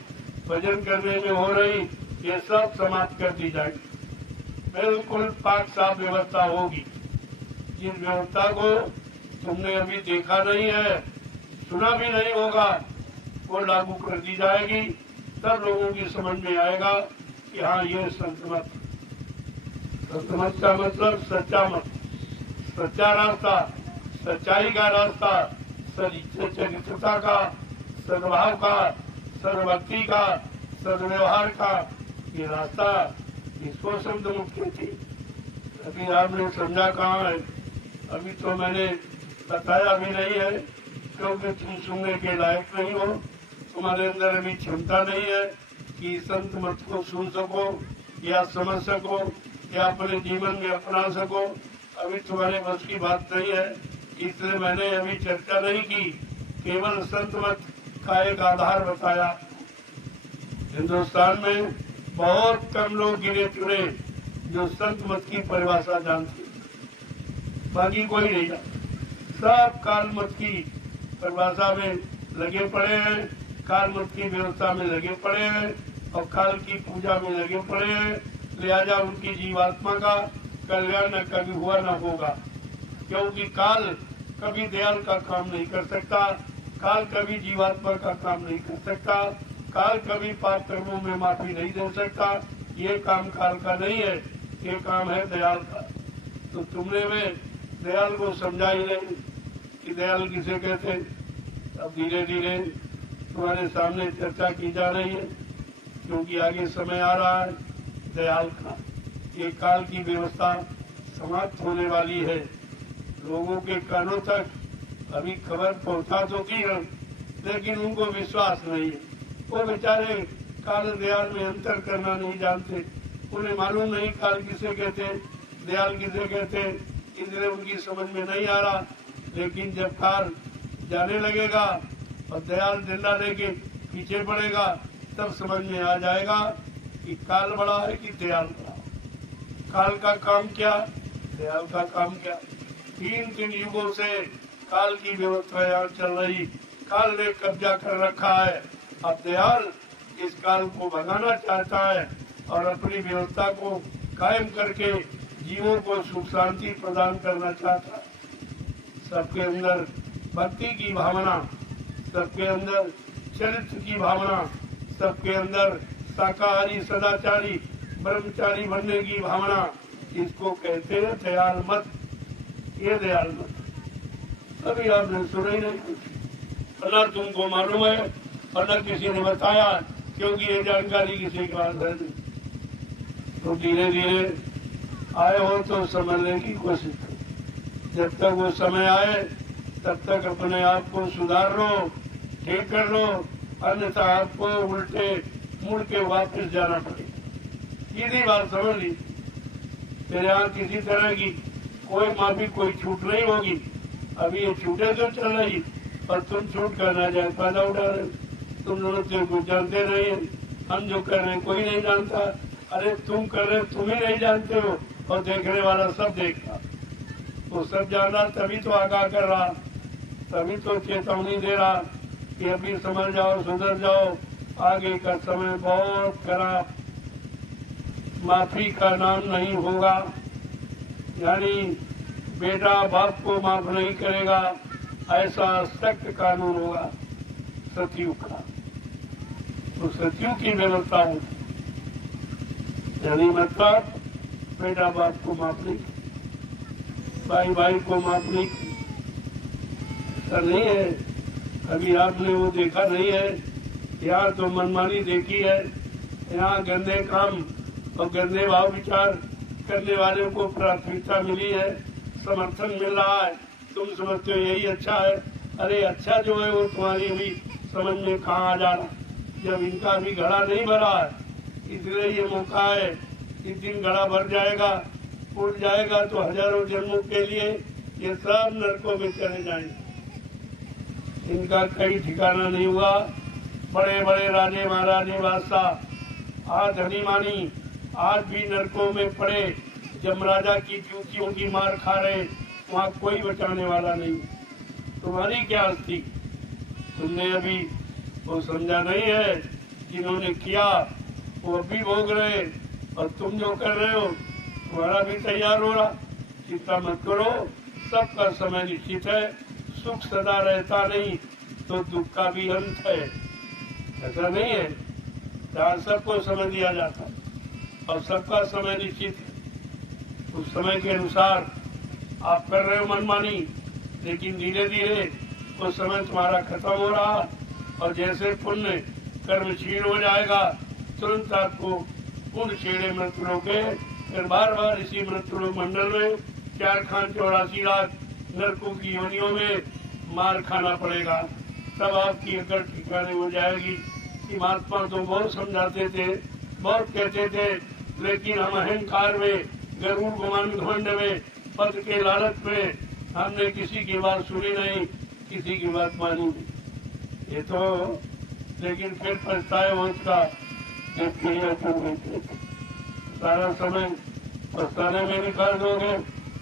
भजन करने में हो रही, ये सब समाप्त कर दी जाएगी। बिल्कुल पाक साफ व्यवस्था होगी। जिस व्यवस्था को तुमने अभी देखा नहीं है, सुना भी नहीं होगा, वो लागू कर दी जाएगी। तब लोगों की समझ में आएगा कि हाँ ये संत मत। संत मत का मतलब सच्चा मत, सच्चा रास्ता, सच्चाई का रास्ता, चरित्रता का, सद्भाव का, सद्भक्ति का, सद्व्यवहार का ये रास्ता, इसको शब्द मुक्ति थी। अभी आपने समझा कहाँ है? अभी तो मैंने बताया भी नहीं है, क्योंकि तुम सुनने के लायक नहीं हो। तुम्हारे अंदर अभी क्षमता नहीं है कि संत मत को सुन सको या समझ सको या अपने जीवन में अपना सको। अभी तुम्हारे बस की बात नहीं है, इसलिए मैंने अभी चर्चा नहीं की, केवल संत मत का एक आधार बताया। हिंदुस्तान में बहुत कम लोग गिने चुने जो संत मत की परिभाषा जानते, बाकी कोई नहीं जानता। सब काल मत की परिभाषा में लगे पड़े हैं, काल मत की व्यवस्था में लगे पड़े हैं और काल की पूजा में लगे पड़े हैं। लिहाजा उनकी जीवात्मा का कल्याण न कभी हुआ न होगा, क्योंकि काल कभी दयाल का काम नहीं कर सकता, काल कभी जीवात्मा का काम नहीं कर सकता, काल कभी पाप कर्मों में माफी नहीं दे सकता। ये काम काल का नहीं है, ये काम है दयाल का। तो तुमने में दयाल को समझा ही नहीं कि दयाल किसे कहते। अब धीरे धीरे तुम्हारे सामने चर्चा की जा रही है, क्योंकि आगे समय आ रहा है दयाल का। ये काल की व्यवस्था समाप्त होने वाली है। लोगों के कानों तक अभी खबर पहुंचा तो की है, लेकिन उनको विश्वास नहीं है। वो बेचारे काल दयाल में अंतर करना नहीं जानते, उन्हें मालूम नहीं काल किसे कहते, दयाल किसे कहते, इसलिए उनकी समझ में नहीं आ रहा। लेकिन जब काल जाने लगेगा और दयाल डंडा लेके पीछे पड़ेगा, तब समझ में आ जाएगा कि काल बड़ा है कि दयाल बड़ा। काल का काम क्या, दयाल का काम क्या। 3 युगों से काल की व्यवस्था यहाँ चल रही, काल ने कब्जा कर रखा है। अब दयाल इस काल को भगाना चाहता है और अपनी व्यवस्था को कायम करके जीवों को सुख शांति प्रदान करना चाहता है। सबके अंदर भक्ति की भावना, सबके अंदर चरित्र की भावना, सबके अंदर शाकाहारी सदाचारी ब्रह्मचारी बनने की भावना, इसको कहते हैं दयाल मत। ये दयाल मत अभी आपने सुना ही नहीं कुछ, न तुमको मालूम है और न किसी ने बताया, क्योंकि ये जानकारी किसी के पास है नहीं। तो धीरे धीरे आए हो तो समझने की कोशिश करो। जब तक वो समय आए तब तक अपने आप को सुधार लो, ठीक कर लो, अन्यथा आपको उल्टे मुड़ के वापस जाना पड़ेगा। सीधी बात समझ ली। मेरे यहाँ किसी तरह की कोई माफी, कोई छूट नहीं होगी। अभी ये छूटे तो चल रही और तुम छूट कर ना जाए फायदा उठा रहे। तुम दोनों तो कुछ जानते नहीं है, हम जो कर रहे हैं कोई नहीं जानता। अरे तुम कर रहे तुम ही नहीं जानते हो और देखने वाला सब देख रहा। वो सब जान रहा, तभी तो आगाह कर रहा, तभी तो चेतावनी दे रहा कि अभी समझ जाओ, सुधर जाओ, आगे का समय बहुत खराब, माफी का नाम नहीं होगा। यानी बेटा बाप को माफ नहीं करेगा, ऐसा सख्त कानून होगा सतयुग का। तो सतयुग की व्यवस्था होगी, यानी मतलब बेटा बाप को माफ नहीं, भाई भाई को माफ नहीं, ऐसा नहीं है। अभी आपने वो देखा नहीं है, यहाँ तो मनमानी देखी है। यहाँ गंदे काम और गंदे भाव विचार करने वालों को प्राथमिकता मिली है, समर्थन मिल रहा है। तुम समझते हो यही अच्छा है। अरे अच्छा जो है वो तुम्हारी भी समझ में कहाँ आ जा रहा, जब इनका भी घड़ा नहीं भरा है। इसलिए ये मौका है, इस दिन घड़ा भर जाएगा, उठ जाएगा तो हजारों जन्मों के लिए ये सब नरकों में चले जाएंगे। इनका कहीं ठिकाना नहीं हुआ। बड़े बड़े राजे महाराजे बादशाह आज धनी मानी आज भी नरकों में पड़े, जमराजा की जूतियों की मार खा रहे, वहाँ कोई बचाने वाला नहीं। तुम्हारी क्या अस्थि, तुमने अभी वो समझा नहीं है। जिन्होंने किया वो अभी भोग रहे और तुम जो कर रहे हो तुम्हारा भी तैयार हो रहा। चिंता मत करो, सबका समय निश्चित है। सुख सदा रहता नहीं तो दुख का भी अंत है, ऐसा नहीं है। जहाँ सबको समय दिया जाता और सबका समय निश्चित है, उस समय के अनुसार आप कर रहे हो मनमानी, लेकिन धीरे धीरे वो समय तुम्हारा खत्म हो रहा और जैसे पुण्य कर्म क्षीण हो जाएगा तुरंत आपको पुण्य छेड़े मृत्युलों के फिर बार बार इसी मृत्युलोक मंडल में 4,84 लाख नरकों की योनियों में मार खाना पड़ेगा। तब आपकी अकड़ ठिकाने हो जाएगी। कि महात्मा तो बहुत समझाते थे, बहुत कहते थे, लेकिन हम अहंकार में, गरुड़ गुमान घमंड में, पद के लालच में हमने किसी की बात सुनी नहीं, किसी की बात मानी नहीं। ये तो लेकिन फिर पछताए हो उसका सारा समय पछताने में निकाल दोगे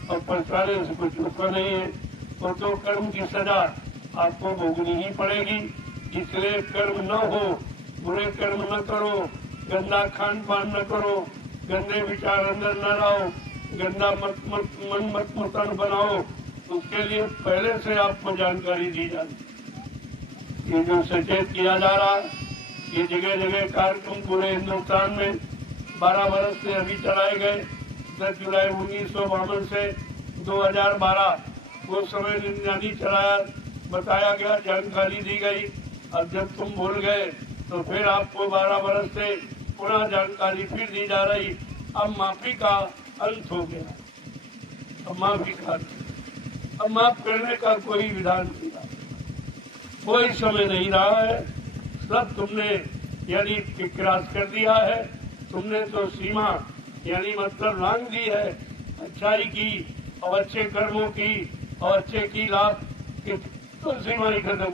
और पछताने से कुछ होता नहीं है। तो कर्म की सजा आपको भोगनी ही पड़ेगी। इसलिए कर्म न हो, बुरे कर्म न करो, गंदा खान पान न करो, गंदे विचार अंदर न लाओ, गंदा मन मत मतन बनाओ। उसके लिए पहले से आपको जानकारी दी जाती। ये जो सचेत किया जा रहा, ये जगह जगह कार्यक्रम पूरे हिंदुस्तान में 12 वर्ष से अभी चलाए गए। 10 जुलाई 1952 से 2012 वो समय निगरानी चलाया, बताया गया, जानकारी दी गई। अब जब तुम भूल गए तो फिर आपको 12 वर्ष से पुनः जानकारी फिर दी जा रही। अब माफी का अंत हो गया, अब माफी का अब माफ करने का कोई विधान नहीं रहा, कोई समय नहीं रहा है। सब तुमने यानी क्रॉस कर दिया है। तुमने तो सीमा यानी मतलब लांघ दी है। अच्छाई की और अच्छे कर्मों की और अच्छे की लाभ की तो सीमा ही खत्म,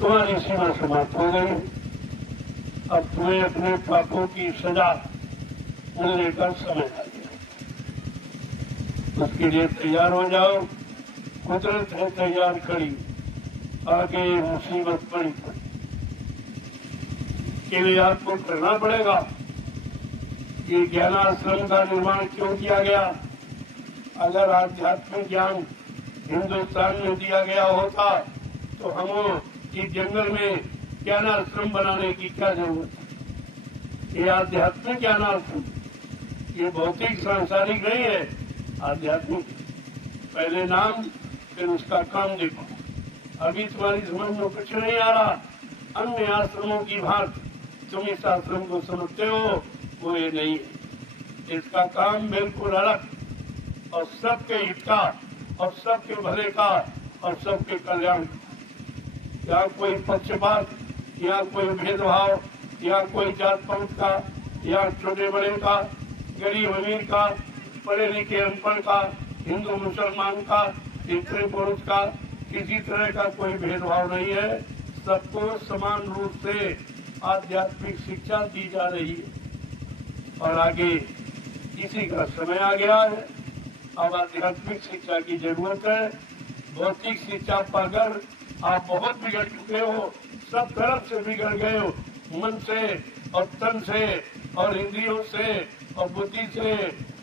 तुम्हारी सीमा समाप्त हो गई। अब तुम्हें अपने पापों की सजा मिलने का समय आ गया। उसके लिए तैयार हो जाओ। कुदरत है तैयार खड़ी, आगे मुसीबत बड़ी पड़ी। के लिए आपको करना पड़ेगा। ये ज्ञानाश्रम का निर्माण क्यों किया गया? अगर आध्यात्मिक ज्ञान हिंदुस्तान में दिया गया होता तो हम इस जंगल में ज्ञानाश्रम बनाने की क्या जरूरत है? ये आध्यात्मिक ज्ञानाश्रम, ये भौतिक सांसारिक नहीं है, आध्यात्मिक। पहले नाम फिर उसका काम देखो। अभी तुम्हारी समझ में कुछ नहीं आ रहा। अन्य आश्रमों की भांति तुम इस आश्रम को समझते हो, वो ये नहीं है। इसका काम बिल्कुल अलग और सबके हित का और सबके भले का और सबके कल्याण का। यहाँ कोई पक्षपात, यहाँ कोई भेदभाव, यहाँ कोई जात पंथ का, यहाँ छोटे बड़े का, गरीब अमीर का, पढ़े लिखे अनपढ़ का, हिंदू मुसलमान का, स्त्री पुरुष का, किसी तरह का कोई भेदभाव नहीं है। सबको समान रूप से आध्यात्मिक शिक्षा दी जा रही है और आगे इसी का समय आ गया है। अब आध्यात्मिक शिक्षा की जरूरत है। भौतिक शिक्षा पाकर आप बहुत बिगड़ चुके हो, सब तरफ से बिगड़ गए हो, मन से और तन से और इंद्रियों से और बुद्धि से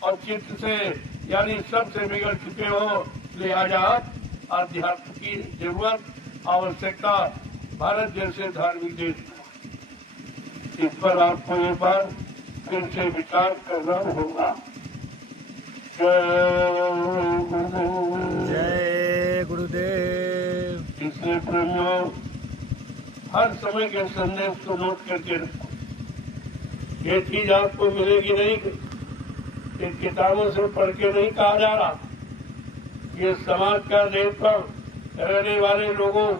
और चित्त से, यानी सब से बिगड़ चुके हो। लिहाजा आध्यात्म की जरूरत, आवश्यकता भारत जैसे धार्मिक देश, इस पर आपको एक बार फिर से विचार करना होगा। जय गुरुदेव। इसलिए प्रेमियों, हर समय के संदेश को नोट करके रखो। ये चीज आपको मिलेगी नहीं, ये किताबों से पढ़ के नहीं कहा जा रहा। ये समाज का देश पर रहने वाले लोगों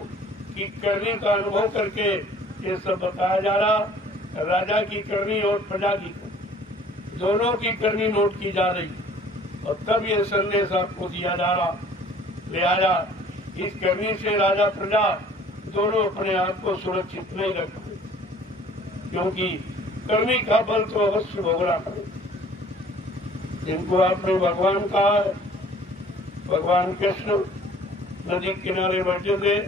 की करनी का अनुभव करके ये सब बताया जा रहा। राजा की करनी और प्रजा की करनी, दोनों की करनी नोट की जा रही और तब ये संदेश आपको दिया जा रहा। लिहाजा इस करनी से राजा प्रजा दोनों अपने आप को सुरक्षित नहीं रखते, क्योंकि करनी का बल तो अवश्य भोगना पड़ेगा। जिनको आपने भगवान कहा है, भगवान कृष्ण नदी किनारे बैठे थे,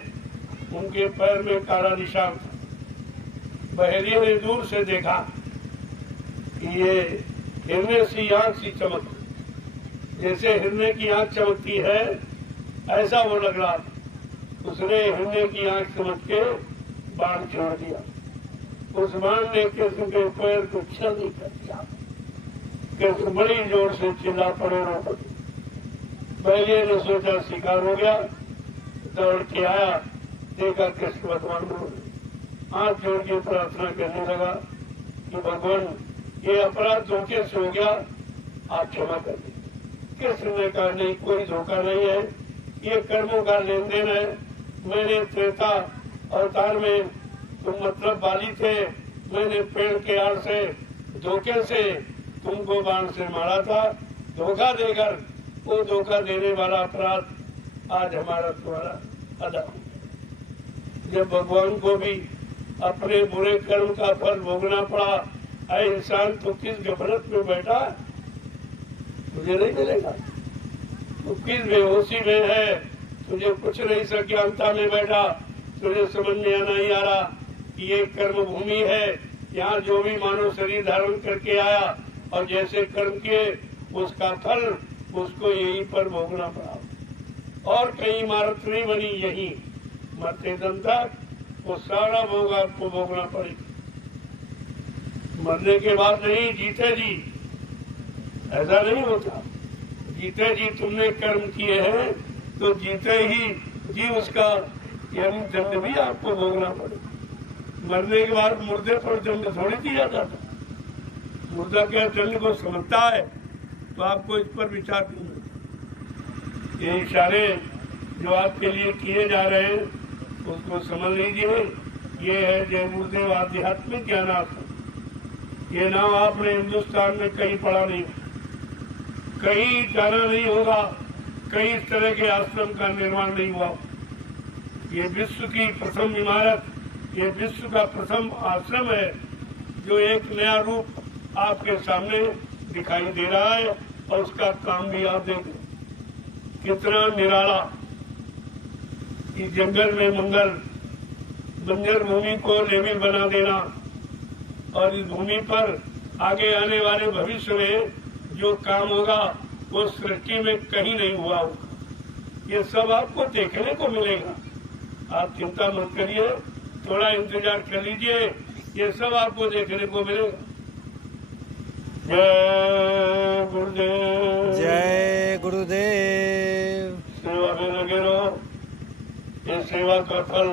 उनके पैर में काला निशान था। बहरिया ने दूर से देखा कि ये हिरने सी आंख सी चमक, जैसे हिरने की आंख चमकती है ऐसा वो लग रहा था। उसने हिरने की आंख समझ के बाण छोड़ दिया। उस बाण ने कृष्ण के पैर को छल कर दिया। कृष्ण बड़ी जोर से चिल्ला पड़े, रो पड़े। बहरिया ने सोचा शिकार हो गया, दौड़ के आया, देखा कृष्ण भगवान रो रहे। हाथ जोड़ के प्रार्थना करने लगा कि भगवान ये अपराध धोखे से हो गया, आप क्षमा कर दीजिए। कृष्ण ने कहा नहीं, कोई धोखा नहीं है, ये कर्मों का लेन देन है। मैंने त्रेता अवतार में तुम मतलब वाली थे, मैंने पेड़ के आड़ से धोखे से तुमको बाण से मारा था। धोखा देकर वो धोखा देने वाला अपराध आज हमारा तुम्हारा अदा हो। जब भगवान को भी अपने बुरे कर्म का फल भोगना पड़ा, ऐ इंसान तो किस गफलत में बैठा, तुझे नहीं मिलेगा। तू किस बेहोशी में है, तुझे कुछ नहीं सज्ञानता में बैठा, तुझे समझ में नहीं आ रहा कि ये कर्म भूमि है। यहाँ जो भी मानव शरीर धारण करके आया और जैसे कर्म किए उसका फल उसको यहीं पर भोगना पड़ा और कहीं इमारत नहीं बनी। यहीं मरते दम तक वो सारा भोग आपको भोगना पड़ेगा। मरने के बाद नहीं, जीते जी ऐसा नहीं होता। जीते जी तुमने कर्म किए हैं तो जीते ही जी उसका यानी दंड भी आपको भोगना पड़ेगा। मरने के बाद मुर्दे पर दंड थोड़ी दिया जाता। मुर्दा के दंड को समझता है तो आपको इस पर विचार करना। ये इशारे जो आपके लिए किए जा रहे हैं उसको समझ लीजिए। ये है जय गुरुदेव आध्यात्मिक ज्ञानाश्रम। ये नाम आपने हिंदुस्तान में कहीं पढ़ा नहीं, कहीं जाना नहीं होगा, कहीं इस तरह के आश्रम का निर्माण नहीं हुआ। ये विश्व की प्रथम इमारत, ये विश्व का प्रथम आश्रम है जो एक नया रूप आपके सामने दिखाई दे रहा है और उसका काम भी आप देखें कितना निराला। इस जंगल में मंगल, बंजर भूमि को लेवल बना देना और इस भूमि पर आगे आने वाले भविष्य में जो काम होगा वो सृष्टि में कहीं नहीं हुआ होगा। ये सब आपको देखने को मिलेगा। आप चिंता मत करिए, थोड़ा इंतजार कर लीजिए, ये सब आपको देखने को मिलेगा। जय गुरुदेव। जय गुरुदेव। सेवा में लगे रहो, ये सेवा का फल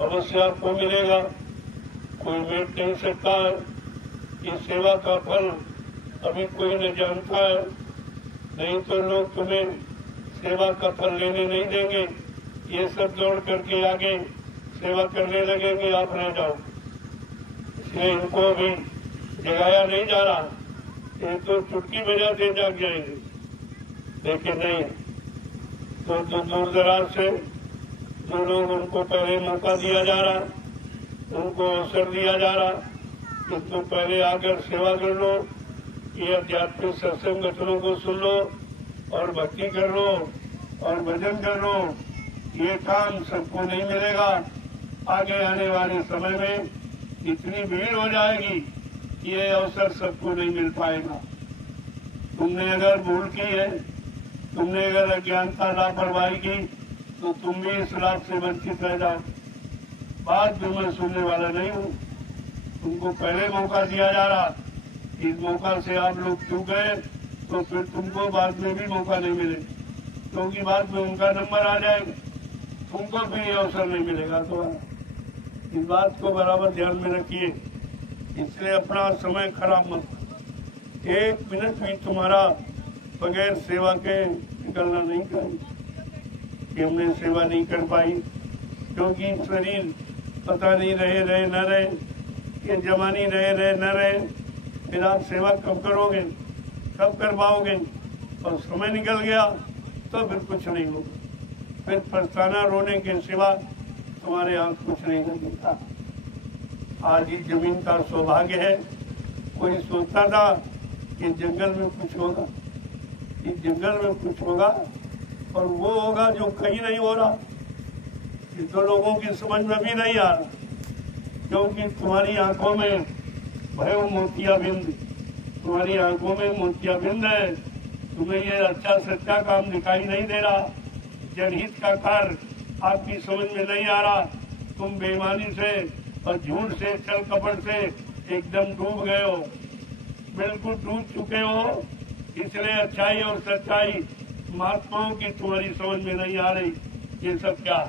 अवश्य आपको मिलेगा, कोई मिट नहीं सकता है। इस सेवा का फल अभी कोई नहीं जानता है, नहीं तो लोग तुम्हें सेवा का फल लेने नहीं देंगे। ये सब दौड़ करके आगे सेवा करने लगेंगे, आप रह जाओ। इसलिए इनको अभी जगाया नहीं जा रहा, ये तो चुटकी बजाते जाग जाएंगे, लेकिन नहीं तो दूर दराज से जो लोग उनको पहले मौका दिया जा रहा, उनको अवसर दिया जा रहा कि तुम पहले आकर सेवा कर लो, ये आध्यात्मिक सत्संगठनों को सुन लो और भक्ति कर लो और भजन कर लो। ये काम सबको नहीं मिलेगा। आगे आने वाले समय में इतनी भीड़ हो जाएगी, ये अवसर सबको नहीं मिल पाएगा। तुमने अगर भूल की है, तुमने अगर अज्ञानता लापरवाही की, तो तुम भी इस लाभ से वंचित रह जाओ। बात भी मैं सुनने वाला नहीं हूँ। तुमको पहले मौका दिया जा रहा, इस मौका से आप लोग चूक गए तो फिर तुमको बाद में भी मौका नहीं मिले, क्योंकि बाद में उनका नंबर आ जाएगा, तुमको भी ये अवसर नहीं मिलेगा। तो इस बात को बराबर ध्यान में रखिए, इसलिए अपना समय खराब मत। एक मिनट भी तुम्हारा बगैर सेवा के निकलना नहीं चाहिए कि हमने सेवा नहीं कर पाई, क्योंकि शरीर पता नहीं रहे न रहे, ये जवानी रहे न रहे, फिर आप सेवा कब करोगे, कब कर पाओगे? और समय निकल गया तो फिर कुछ नहीं होगा, फिर पछताना रोने के सिवा तुम्हारे हाथ कुछ नहीं लगेगा। आज इस जमीन का सौभाग्य है। कोई सोचता था कि जंगल में कुछ होगा, इस जंगल में कुछ होगा और वो होगा जो कहीं नहीं हो रहा। ये तो लोगों की समझ में भी नहीं आ रहा, क्योंकि तुम्हारी आंखों में भयो मोतियाबिंद, तुम्हारी आंखों में मोतियाबिंद है। तुम्हें ये अच्छा सच्चा काम दिखाई नहीं दे रहा, जनहित का कार्य आपकी समझ में नहीं आ रहा। तुम बेईमानी से और झूठ से, छल कपट से एकदम डूब गए हो, बिल्कुल डूब चुके हो। इसलिए अच्छाई और सच्चाई महात्माओं की तुम्हारी समझ में नहीं आ रही। ये सब क्या?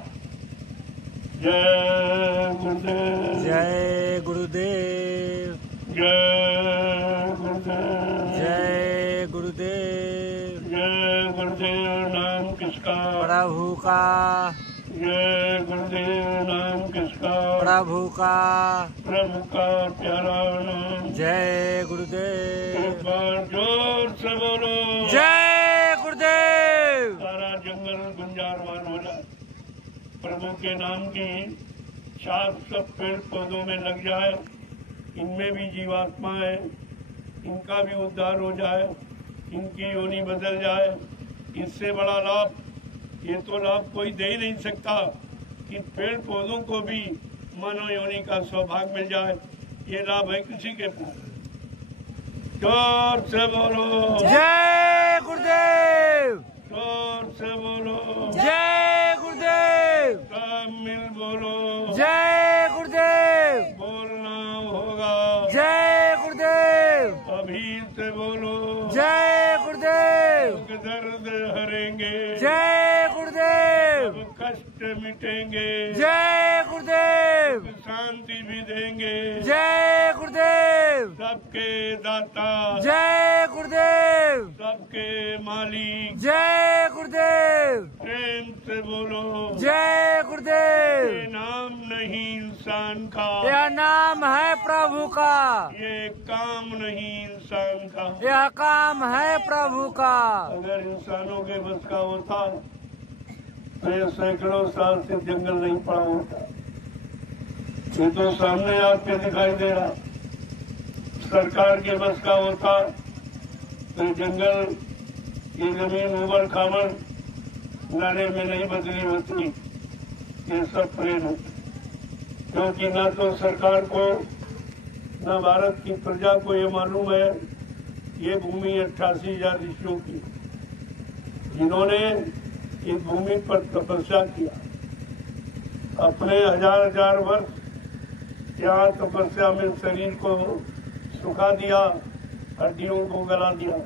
जय गुरुदेव। जय गुरुदेव। जय गुरुदेव। जय गुरुदेव। जय गुरुदेव। नाम किसका? प्रभु का। जय गुरुदेव। नाम किसका? प्रभु का। प्रभु का प्यारा नाम। जय गुरुदेव। एक बार जोर से बोलो। जय गुरुदेव। सारा जंगल गुंजारवान हो जाए, प्रभु के नाम की छाप सब पेड़ पौधों में लग जाए, इनमें भी जीवात्मा है, इनका भी उद्धार हो जाए, इनकी योनि बदल जाए। इससे बड़ा लाभ, ये तो लाभ कोई दे ही नहीं सकता कि पेड़ पौधों को भी मानव योनि का सौभाग्य मिल जाए। ये लाभ है किसी के पास? जोर से बोलो। जय गुरुदेव। जोर से बोलो। जय गुरुदेव। सब मिल बोलो। जय गुरुदेव। बोलना होगा। जय गुरुदेव। अभी से बोलो। जय गुरुदेव। दुख दर्द हरेंगे। जय गुरुदेव। सब कष्ट मिटेंगे। जय गुरुदेव। शांति भी देंगे। जय गुरुदेव। सबके दाता। जय गुरुदेव। सबके मालिक। जय गुरुदेव। प्रेम से बोलो। जय गुरुदेव। ये नाम नहीं इंसान का, यह नाम है प्रभु का। ये काम नहीं इंसान का। यह काम है प्रभु का। अगर इंसानों के बस का होता तो ये सैकड़ों साल से जंगल नहीं पड़ा होता। ये तो सामने आपके दिखाई दे रहा, सरकार के बस का होता तो जंगल, ये जमीन उबड़ खाबड़ नाले में नहीं बदली होती, ये सब प्लेन होती। क्योंकि न तो सरकार को न भारत की प्रजा को ये मालूम है ये भूमि 88,000 ऋषियों की, जिन्होंने इस भूमि पर तपस्या किया, अपने हजार वर्ष यहाँ तपस्या में शरीर को सुखा दिया, हड्डियों को गला दिया,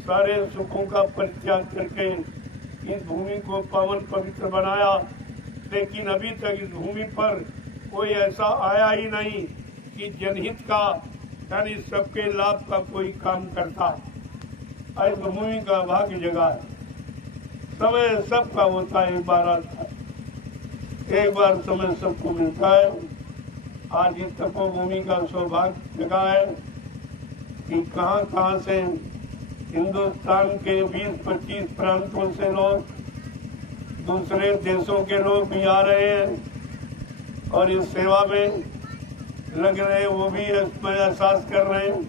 सारे सुखों का परित्याग करके इस भूमि को पावन पवित्र बनाया। लेकिन अभी तक इस भूमि पर कोई ऐसा आया ही नहीं कि जनहित का यानी सबके लाभ का कोई काम करता। इस भूमि का भाग्य जगह है, समय सबका होता है, एक बार समय सबको मिलता है। आज इस तपोभूमि का सौभाग्य जगह है कि कहां कहां से हिंदुस्तान के 20-25 प्रांतों से लोग, दूसरे देशों के लोग भी आ रहे हैं और इस सेवा में लग रहे हैं। वो भी इसमें एहसास कर रहे हैं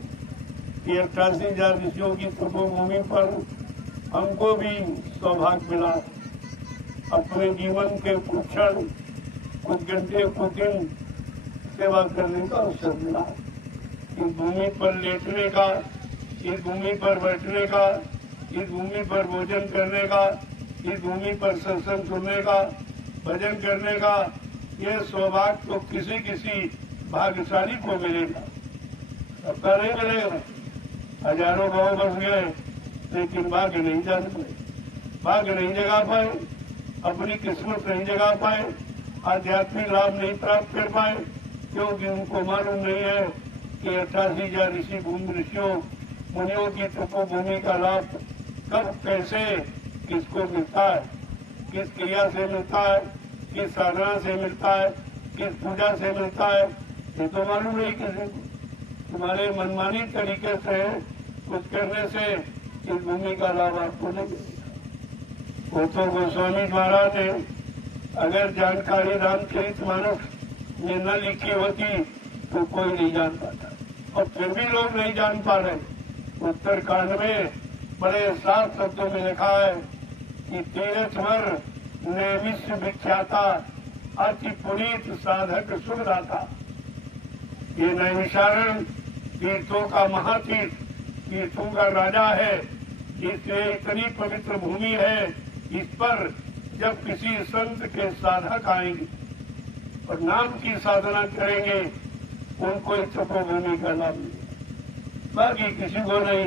कि 88,000 ऋषियों की तपोभूमि पर हमको भी सौभाग्य मिला, अपने जीवन के कुछ क्षण, कुछ घंटे, कुछ दिन सेवा करने का अवसर मिला। इस भूमि पर लेटने का, इस भूमि पर बैठने का, इस भूमि पर भोजन करने का, इस भूमि पर सत्संग सुनने का, भजन करने का, ये सौभाग्य तो किसी किसी भाग्यशाली को मिलेगा, सबका नहीं मिलेगा। हजारों गांव बस गए लेकिन भाग्य नहीं जान पाए, भाग्य नहीं जगा पाए, अपनी किस्मत नहीं जगा पाए, आध्यात्मिक लाभ नहीं प्राप्त कर पाए, क्योंकि उनको मालूम नहीं है कि 88,000 ऋषि भूमि ऋषियों मुनियों की तपोभूमि का लाभ कब, कैसे, किसको मिलता है, किस क्रिया से मिलता है, किस साधना से मिलता है, किस पूजा से मिलता है, ये तो मालूम नहीं किसी को। तुम्हारे मनमानी तरीके से कुछ करने से इस भूमि का लाभ आपको नहीं मिलेगा। वो तो गोस्वामी महाराज ने अगर जानकारी रामचरितमानस में न लिखी होती तो कोई नहीं जान पाता, और फिर भी लोग नहीं जान पा रहे। उत्तरकांड में बड़े साफ शब्दों में लिखा है कि तीर्थवर ने विश्व विख्याता अति पुनीत साधक सुखदाता। ये नैमिषारण्य तीर्थों का महातीर्थ, तीर्थों का राजा है, इसलिए इतनी पवित्र भूमि है। इस पर जब किसी संत के साधक आएंगे और नाम की साधना करेंगे, उनको इस तपोभूमि का लाभ मिलेगा, बाकी किसी को नहीं।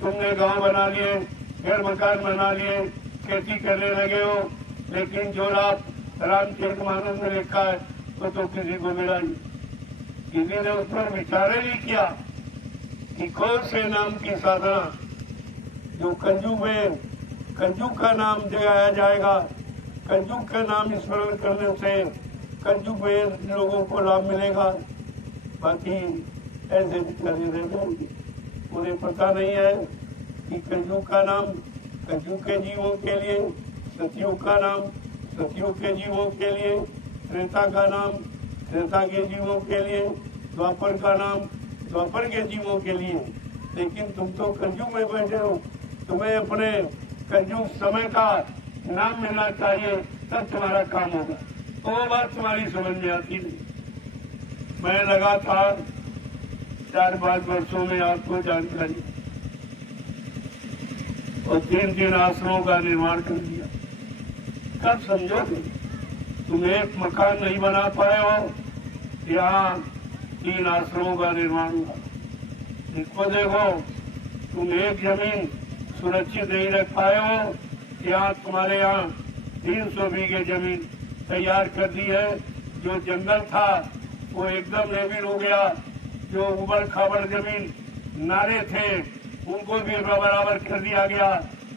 तुमने गांव बना लिए, घर मकान बना लिए, खेती करने लगे हो, लेकिन जो लाभ रामचरितमानस में लिखा है वो तो किसी को मिला नहीं। किसी ने उस पर विचार नहीं किया कि कौन से नाम की साधना जो कंजूक का नाम जगाया जाएगा, कंजूक का नाम स्मरण करने से कंजूक में लोगों को लाभ मिलेगा। बाकी ऐसे विचारे रह जाएंगे, उन्हें पता नहीं है कि कंजूक का नाम कंजूक के जीवों के लिए, सतियों का नाम सतियों के जीवों के लिए, त्रेता का नाम त्रेता के जीवों के लिए, द्वापर का नाम द्वापर के जीवों के लिए। लेकिन तुम तो कंजूक में बैठे हो, तुम्हें अपने कंजूक समय का नाम मिलना चाहिए, तब तुम्हारा काम होगा। तो वो बात तुम्हारी समझ में आती नहीं। मैं लगातार 4-5 वर्षों में आपको जानकारी और 3 आश्रमों का निर्माण कर दिया। कब समझोगे? तुम एक मकान नहीं बना पाए हो, यहाँ 3 आश्रमों का निर्माण हुआ। इसको देखो, तुम एक जमीन सुरक्षित नहीं रख पाए हो, यहाँ तुम्हारे यहाँ 300 बीघे जमीन तैयार कर दी है। जो जंगल था वो एकदम लेवल हो गया, जो उबड़ खाबड़ जमीन नाले थे उनको भी बराबर कर दिया गया,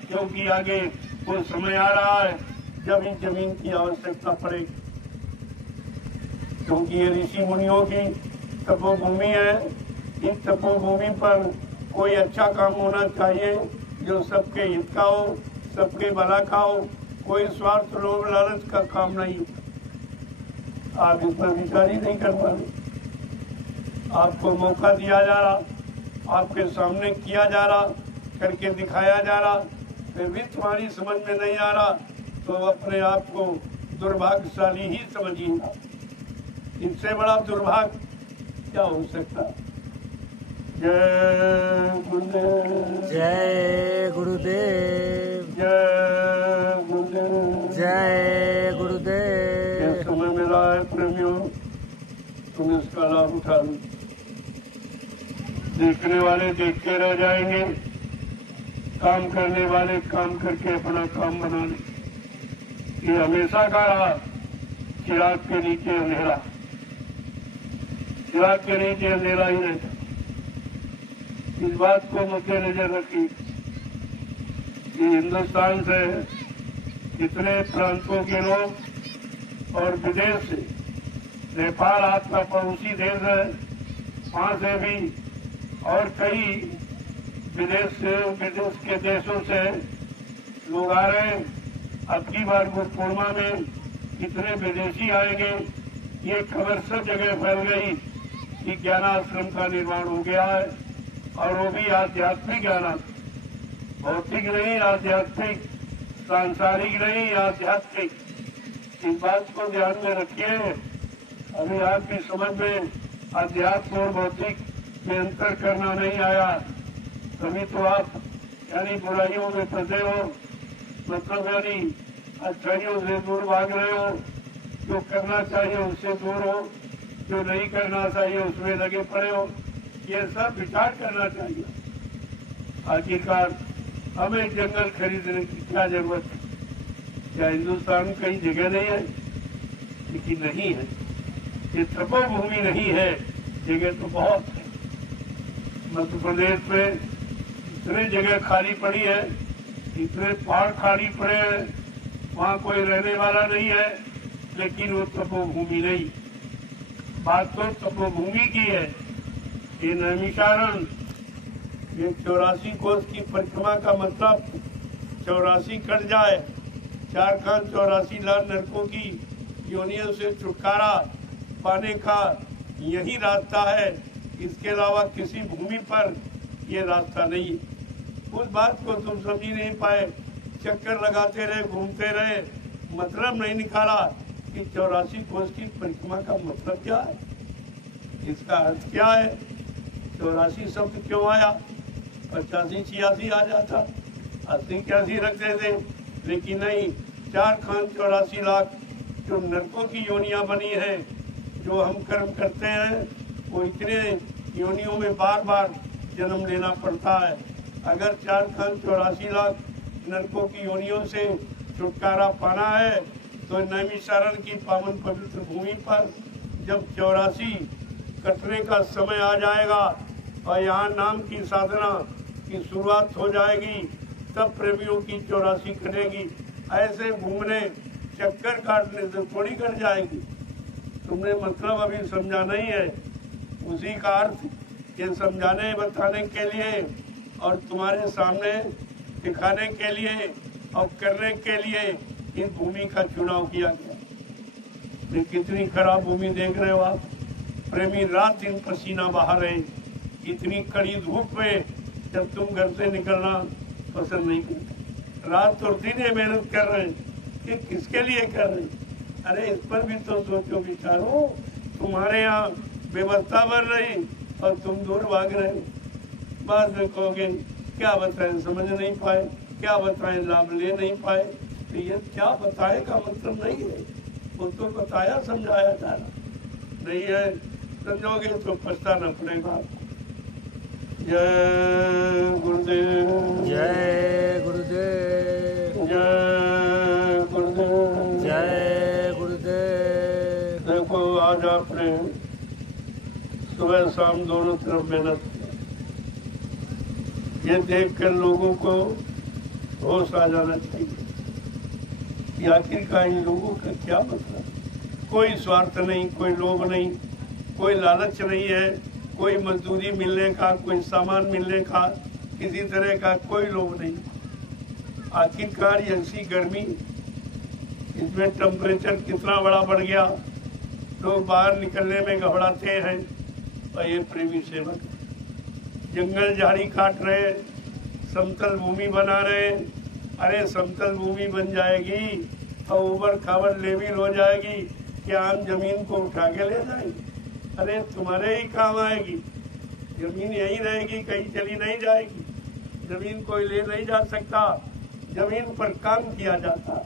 क्योंकि आगे वो समय आ रहा है जब इस जमीन की आवश्यकता पड़ेगी। क्योंकि ये ऋषि मुनियों की तपोभूमि है, इस तपोभूमि पर कोई अच्छा काम होना चाहिए जो सबके हित का हो, सबके भला का हो, कोई स्वार्थ लोभ लालच का काम नहीं। आप इस पर विचार ही नहीं कर पा रहे। आपको मौका दिया जा रहा, आपके सामने किया जा रहा, करके दिखाया जा रहा, फिर भी तुम्हारी समझ में नहीं आ रहा तो अपने आप को दुर्भाग्यशाली ही समझिएगा। इससे बड़ा दुर्भाग्य क्या हो सकता। जय गुरुदेव, जय गुरुदेव, जय गुरुदेव, जय ये गुरुदेव। समय मिला है प्रेमियों, तुम इसका लाभ उठा लो। देखने वाले देखते रह जाएंगे, काम करने वाले काम करके अपना काम बना लें। ये हमेशा का रहा चिराग के नीचे अंधेरा, चिराग के नीचे अंधेरा ही रहता। इस बात को मद्देनजर रखिए कि हिंदुस्तान से कितने प्रांतों के लोग और विदेश से, नेपाल आपका पड़ोसी देश है, वहां से भी और कई विदेश के देशों से लोग आ रहे हैं। अब की बार गुरु पूर्णिमा में कितने विदेशी आएंगे, ये खबर सब जगह फैल गई कि ज्ञानाश्रम का निर्माण हो गया है, और वो भी आध्यात्मिक ज्ञानाश्रम, भौतिक नहीं, आध्यात्मिक, सांसारिक नहीं, आध्यात्मिक। इस बात को ध्यान में रखिए। अभी आपकी समझ में अध्यात्म और भौतिक में अंतर करना नहीं आया, तभी तो आप यानी बुराइयों में फंसे हो, मतलब यानी अच्छाइयों से दूर भाग रहे हो। जो करना चाहिए उससे दूर हो, जो नहीं करना चाहिए उसमें लगे पड़े हो। ये सब विचार करना चाहिए। आखिरकार हमें जंगल खरीदने की क्या जरूरत है? क्या हिंदुस्तान में कई जगह नहीं है? लेकिन नहीं है, ये तपोभूमि नहीं है, जगह तो बहुत है। मध्य प्रदेश में इतने जगह खाली पड़ी है, इतने पहाड़ खाली पड़े हैं, वहाँ कोई रहने वाला नहीं है, लेकिन वो तपोभूमि नहीं। बात तो तपोभूमि की है। ये नैमिषारण्य, ये 84 कोस की परिक्रमा का मतलब 84 कट जाए, 4 खान 84 लाख नरकों की योनियों से छुटकारा पाने का यही रास्ता है। इसके अलावा किसी भूमि पर ये रास्ता नहीं है। उस बात को तुम समझ ही नहीं पाए, चक्कर लगाते रहे, घूमते रहे, मतलब नहीं निकाला कि 84 कोस की परिक्रमा का मतलब क्या है, इसका अर्थ क्या है। 84 शब्द क्यों आया? 85 86 आ जाता, 80 81 रखते थे, लेकिन नहीं। 4 खान 84 लाख जो नरकों की योनियां बनी है, जो हम कर्म करते हैं, वो इतने योनियों में बार बार जन्म लेना पड़ता है। अगर 4 खान 84 लाख नरकों की योनियों से छुटकारा पाना है तो नैमिषारण्य की पावन पवित्र भूमि पर जब 84 कटने का समय आ जाएगा और यहाँ नाम की साधना की शुरुआत हो जाएगी, तब प्रेमियों की 84 कटेगी। ऐसे घूमने चक्कर काटने से थोड़ी कट जाएगी। तुमने मतलब अभी समझा नहीं है। उसी का अर्थ ये समझाने बताने के लिए और तुम्हारे सामने दिखाने के लिए और करने के लिए इस भूमि का चुनाव किया गया। ये कितनी खराब भूमि देख रहे हो आप। प्रेमी रात दिन पसीना बहा रहे, इतनी कड़ी धूप में जब तुम घर से निकलना पसंद नहीं करते। रात और दिन ये मेहनत कर रहे हैं, ये किसके लिए कर रहे हैं? अरे इस पर भी तो सोचो, विचारो। तुम्हारे यहाँ व्यवस्था बन रही और तुम दूर भाग रहे हो। बाद में कहोगे क्या बताएं, समझ नहीं पाए, क्या बताएं, लाभ ले नहीं पाए। तो ये क्या बताए का मतलब नहीं है, वो तो बताया समझाया जा रहा नहीं है। समझोगे तो पछताना पड़ेगा। जय गुरुदेव, जय गुरुदेव, जय गुरुदेव, जय गुरुदेव। देखो आज आपने सुबह शाम दोनों तरफ मेहनत की। ये देखकर लोगों को होश आ जाना चाहिए कि आखिरकार इन लोगों का क्या मतलब। कोई स्वार्थ नहीं, कोई लोभ नहीं, कोई लालच नहीं है, कोई मजदूरी मिलने का, कोई सामान मिलने का, किसी तरह का कोई लोभ नहीं। आखिरकार ऐसी गर्मी, इसमें टेम्परेचर कितना बड़ा बढ़ गया, लोग बाहर निकलने में घबराते हैं। और ये प्रेमी सेवक जंगल झाड़ी काट रहे, समतल भूमि बना रहे। अरे समतल भूमि बन जाएगी और ऊबड़ खाबड़ लेवल हो जाएगी कि आम जमीन को उठा के ले जाएगी। अरे तुम्हारे ही काम आएगी। जमीन यही रहेगी, कहीं चली नहीं जाएगी। जमीन कोई ले नहीं जा सकता, जमीन पर काम किया जाता।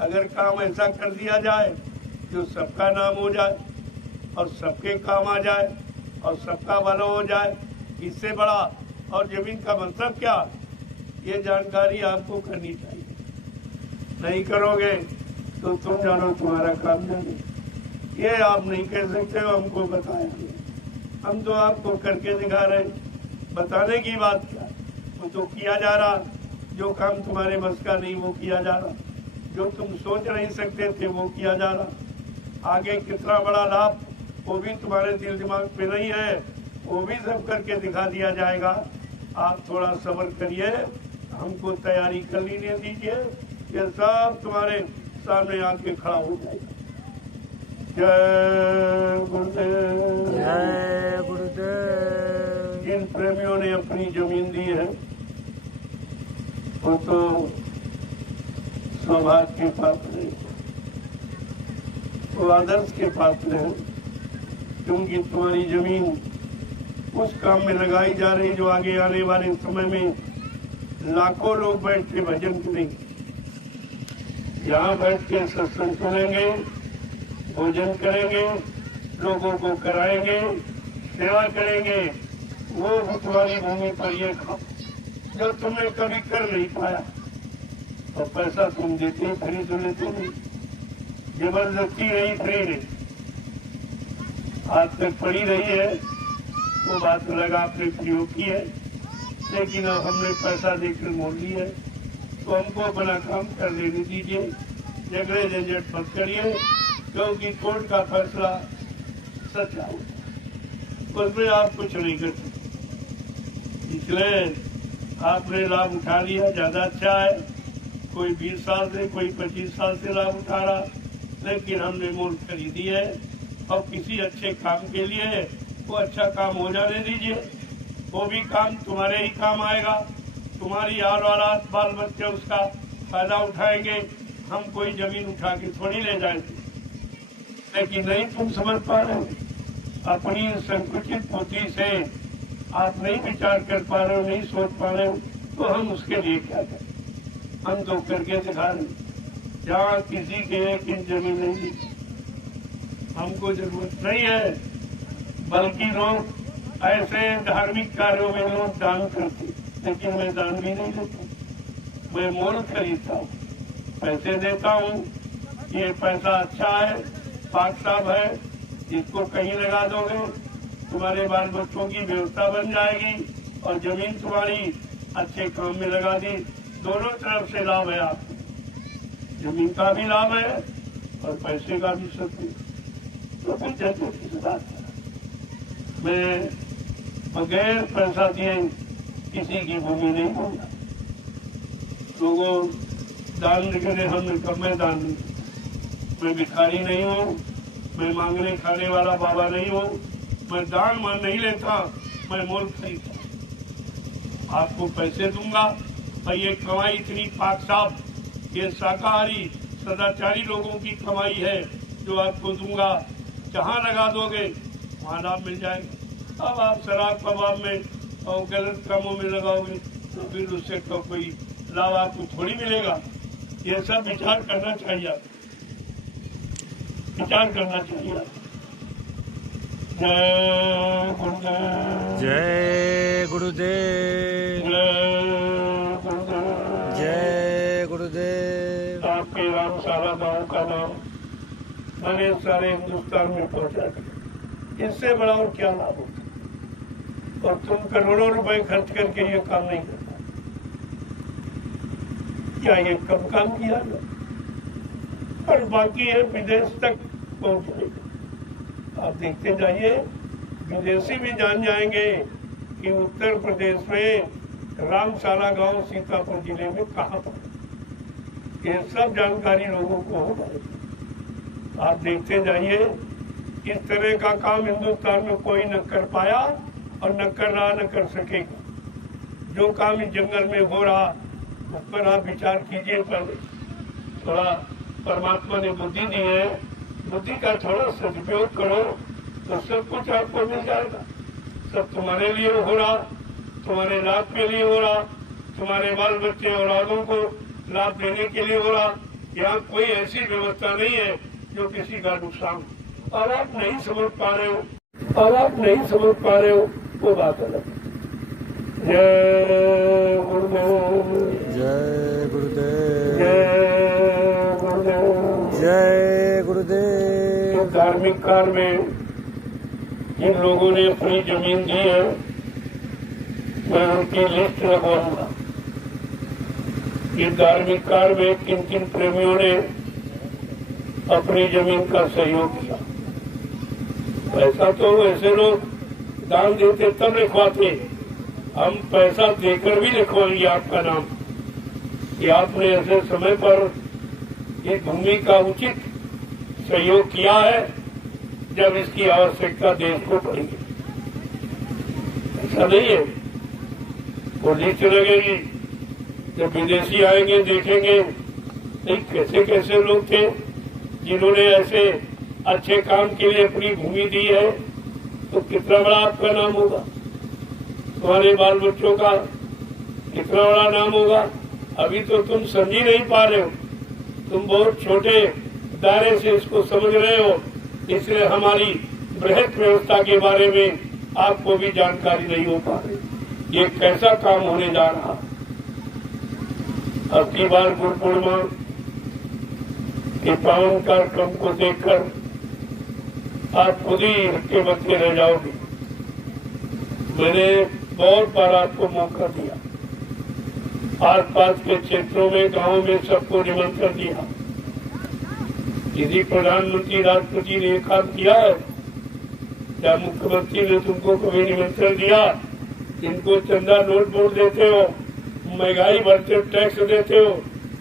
अगर काम ऐसा कर दिया जाए जो सबका नाम हो जाए और सबके काम आ जाए और सबका भला हो जाए, इससे बड़ा और जमीन का मतलब क्या, ये जानकारी आपको करनी चाहिए। नहीं करोगे तो तुम जानो, तुम्हारा काम जाने। ये आप नहीं कह सकते हो हमको बताएंगे, हम तो आपको करके दिखा रहे। बताने की बात क्या, वो तो किया जा रहा। जो काम तुम्हारे बस का नहीं वो किया जा रहा, जो तुम सोच नहीं सकते थे वो किया जा रहा। आगे कितना बड़ा लाभ वो भी तुम्हारे दिल दिमाग पे नहीं है, वो भी सब करके दिखा दिया जाएगा। आप थोड़ा सब्र करिए, हमको तैयारी कर लेने दीजिए, ये सब तुम्हारे सामने आके खड़ा हो जाएगा। जय गुरुदेव। जय गुरुदेव। जिन प्रेमियों ने अपनी जमीन दी है वो तो सौभाग्य के पात्र है, वो आदर्श के पात्र है, क्योंकि तुम्हारी जमीन उस काम में लगाई जा रही जो आगे आने वाले समय में लाखों लोग बैठ के भजन करेंगे, यहाँ बैठ के सत्संग सुनेंगे, भोजन करेंगे, लोगों को कराएंगे, सेवा करेंगे। वो भी तुम्हारी भूमि पर ये काम जो तुमने कभी कर नहीं पाया। और पैसा तुम देते ही खरीद लेते नहीं, जबरदस्ती नहीं फ्री नहीं, आज तक पड़ी रही है वो बात अलग, आपने प्रयोग की है, लेकिन अब हमने पैसा देकर मोड़ ली है, तो हमको अपना काम कर लेने दीजिए। झगड़े झंझट मत करिए, क्योंकि कोर्ट का फैसला सच्चा हो, उसमें आप कुछ नहीं कर सकते। इसलिए आपने लाभ उठा लिया, ज्यादा अच्छा है। कोई 20 साल से, कोई 25 साल से लाभ उठा रहा, लेकिन हमने मूल खरीदी है और किसी अच्छे काम के लिए वो अच्छा काम हो जाने दीजिए। वो भी काम तुम्हारे ही काम आएगा, तुम्हारी आल औलाद बाल बच्चे उसका फायदा उठाएंगे। हम कोई जमीन उठा के थोड़ी ले जाएंगे, लेकिन नहीं तुम समझ पा रहे हो, अपनी संकुचित बुद्धि से आप नहीं विचार कर पा रहे हो, नहीं सोच पा रहे हो, तो हम उसके लिए क्या करें। हम तो करके दिखा रहे, जहाँ किसी के एक इंच जमीन नहीं दी, हमको जरूरत नहीं है। बल्कि लोग ऐसे धार्मिक कार्यों में लोग दान करते, लेकिन मैं दान भी नहीं देता, मैं मोल खरीदता हूँ, पैसे देता हूँ। ये पैसा अच्छा है, पाक साहब है, इसको कहीं लगा दोगे, तुम्हारे बाल बच्चों की व्यवस्था बन जाएगी और जमीन तुम्हारी अच्छे काम में लगा दी। दोनों तरफ से लाभ है आपको, जमीन का भी लाभ है और पैसे का भी सब। तो फिर जैसे किस बात है, मैं बगैर पैसा दिए किसी की भूमि नहीं दूंगा। लोगों दान करें, हमने कब मैं दान नहीं, मैं भिखारी नहीं हूँ, मैं मांगने खाने वाला बाबा नहीं हूँ, मैं दान मान नहीं लेता, मैं मोल खरीदता। आपको पैसे दूंगा और ये कमाई इतनी पाक साफ, ये शाकाहारी सदाचारी लोगों की कमाई है जो आपको दूंगा। जहाँ लगा दोगे वहाँ लाभ मिल जाएगा। अब आप शराब कबाब में और गलत कामों में लगाओगे तो फिर उससे तो कोई लाभ आपको थोड़ी मिलेगा। ये सब विचार करना चाहिए, विचार करना चाहिए। जय गुरुदेव। जय गुरुदेव। जय गुरुदेव। आपके राम सारा गाँव का नाम मैंने सारे हिंदुस्तान में पहुंचा दिया, इससे बड़ा और क्या लाभ होता। और तुम करोड़ों रुपए खर्च करके ये काम नहीं करता, क्या ये कब काम किया है? और बाकी है विदेश तक पहुंचने। आप देखते जाइए, विदेशी भी जान जाएंगे कि उत्तर प्रदेश में रामशाला गांव सीतापुर जिले में कहाँ पर। ये सब जानकारी लोगों को हो जाएगी। आप देखते जाइए, इस तरह का काम हिंदुस्तान में कोई न कर पाया और न कर रहा न कर सकेगा। जो काम इस जंगल में हो रहा उस पर आप विचार कीजिए। पहले थोड़ा परमात्मा ने बुद्धि दी है, बुद्धि का थोड़ा सदुपयोग करो तो सब कुछ आपको मिल जाएगा। सब तुम्हारे लिए हो रहा, तुम्हारे लाभ के लिए हो रहा, तुम्हारे बाल बच्चे और औलादों को लाभ देने के लिए हो रहा। यहाँ कोई ऐसी व्यवस्था नहीं है जो किसी का नुकसान हो। और आप नहीं समझ पा रहे हो, वो बात अलग। जय गुरुदेव, जय गुरुदेव, जय गुरुदेव, जय गुरुदेव। तो धार्मिक कार्य में जिन लोगों ने अपनी जमीन दी है, मैं उनकी लिस्ट लगवाऊंगा। ये धार्मिक कार्य में किन किन प्रेमियों ने अपनी जमीन का सहयोग किया। पैसा तो ऐसे लोग दान देते तब लिखवाते, हम पैसा देकर भी लिखवाएंगे आपका नाम कि आपने ऐसे समय पर ये भूमि का उचित सहयोग किया है जब इसकी आवश्यकता देश को पड़ेगी। ऐसा नहीं है, वो लिस्ट लगेगी। जब विदेशी आएंगे देखेंगे नहीं कैसे कैसे लोग थे जिन्होंने ऐसे अच्छे काम के लिए अपनी भूमि दी है, तो कितना बड़ा आपका नाम होगा, तुम्हारे बाल बच्चों का कितना बड़ा नाम होगा। अभी तो तुम समझ ही नहीं पा रहे हो, तुम बहुत छोटे दायरे से इसको समझ रहे हो, इसलिए हमारी बृहद व्यवस्था के बारे में आपको भी जानकारी नहीं हो पा रही। ये कैसा काम होने जा रहा। अब की बार गुरु पूर्णिमा के पावन कार्यक्रम को देखकर आप खुद ही हक्के बक्के रह जाओगे। मैंने बहुत बार आपको मौका दिया, आस पास के क्षेत्रों में गांवों में सबको निमंत्रण दिया। यदि प्रधानमंत्री राष्ट्रपति ने काम किया है, क्या मुख्यमंत्री ने तुमको कभी निमंत्रण दिया? इनको चंदा नोट बोर्ड देते हो, महंगाई भरते हो, टैक्स देते हो।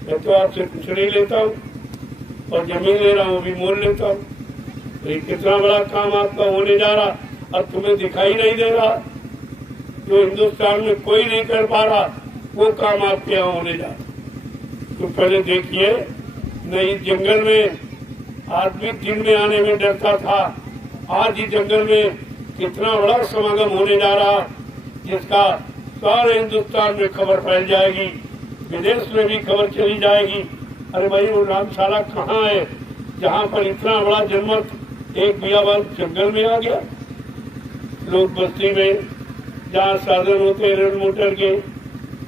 मैं तो आपसे कुछ नहीं लेता हूँ और जमीन ले रहा हूँ भी मोल लेता हूँ। तो कितना बड़ा काम आपका होने जा रहा और तुम्हें दिखाई नहीं दे रहा। जो हिंदुस्तान में कोई नहीं कर पा रहा वो काम आपके यहाँ होने जा रहा। तो पहले देखिए, नहीं जंगल में आदमी दिन में आने में डरता था, आज ही जंगल में कितना बड़ा समागम होने जा रहा जिसका सारे हिंदुस्तान में खबर फैल जाएगी, विदेश में भी खबर चली जाएगी। अरे भाई वो रामशाला कहाँ है जहाँ पर इतना बड़ा जनमत एक बियाबान जंगल में आ गया। लोग बस्ती में जहाँ साधन होते रेल मोटर के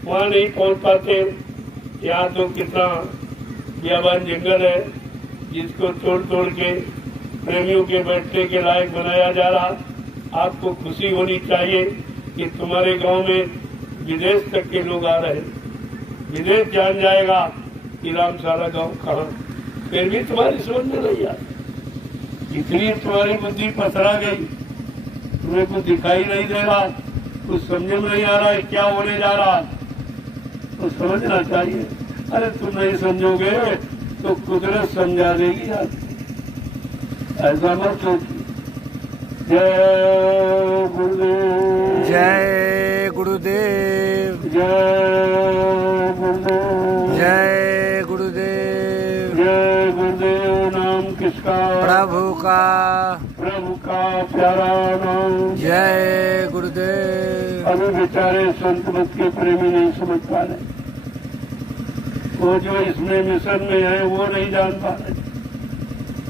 वहाँ नहीं पहुँच पाते। यहाँ तो कितना बियाबान जंगल है जिसको तोड़ तोड़ के प्रेमियों के बैठने के लायक बनाया जा रहा। आपको खुशी होनी चाहिए कि तुम्हारे गांव में विदेश तक के लोग आ रहे। विदेश जान जाएगा कि रामशाला गांव कहाँ, फिर भी तुम्हारी समझ में नहीं आती। इतनी तुम्हारी बुद्धि पसरा गई, तुम्हें कुछ दिखाई नहीं दे रहा, कुछ समझ में नहीं आ रहा है क्या होने जा रहा, तो समझना चाहिए। अरे तुम नहीं समझोगे तो कुदरत समझा देगी यार, ऐसा मत सोचिए। जय गुरुदेव, जय गुरुदेव, जय गुरुदेव, जय गुरुदेव। जय गुरुदेव। नाम किसका? प्रभु का, प्रभु का प्यारा नाम। जय गुरुदेव। अभी बेचारे संत मत के प्रेमी नहीं समझ पा रहे, वो जो इसमें मिशन में है वो नहीं जान पा रहे,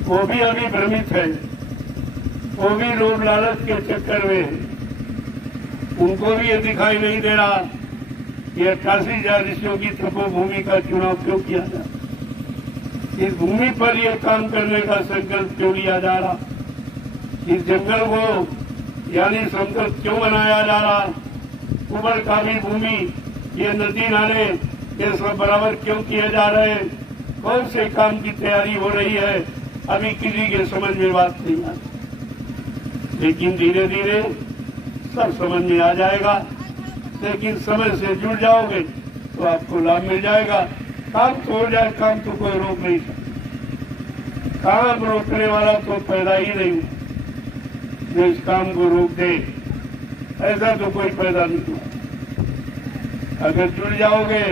वो भी अभी भ्रमित है, वो भी लोग लालच के चक्कर में है। उनको भी ये दिखाई नहीं दे रहा कि 88,000 ऋषियों की तपोभूमि का चुनाव क्यों किया जा रहा, इस भूमि पर यह काम करने का संकल्प क्यों लिया जा रहा, इस जंगल को यानी समतल क्यों बनाया जा रहा, उबड़ खाबी भूमि, ये नदी नाले ये सब बराबर क्यों किए जा रहे हैं, कौन से काम की तैयारी हो रही है, अभी किसी के समझ में बात नहीं आती। लेकिन धीरे धीरे सब समझ में आ जाएगा। लेकिन समय से जुड़ जाओगे तो आपको लाभ मिल जाएगा। काम तो हो जाए, काम तो कोई रोक नहीं सकता, काम रोकने वाला तो पैदा ही नहीं जो इस काम को रोक दे। ऐसा तो कोई पैदा नहीं हुआ। अगर जुड़ जाओगे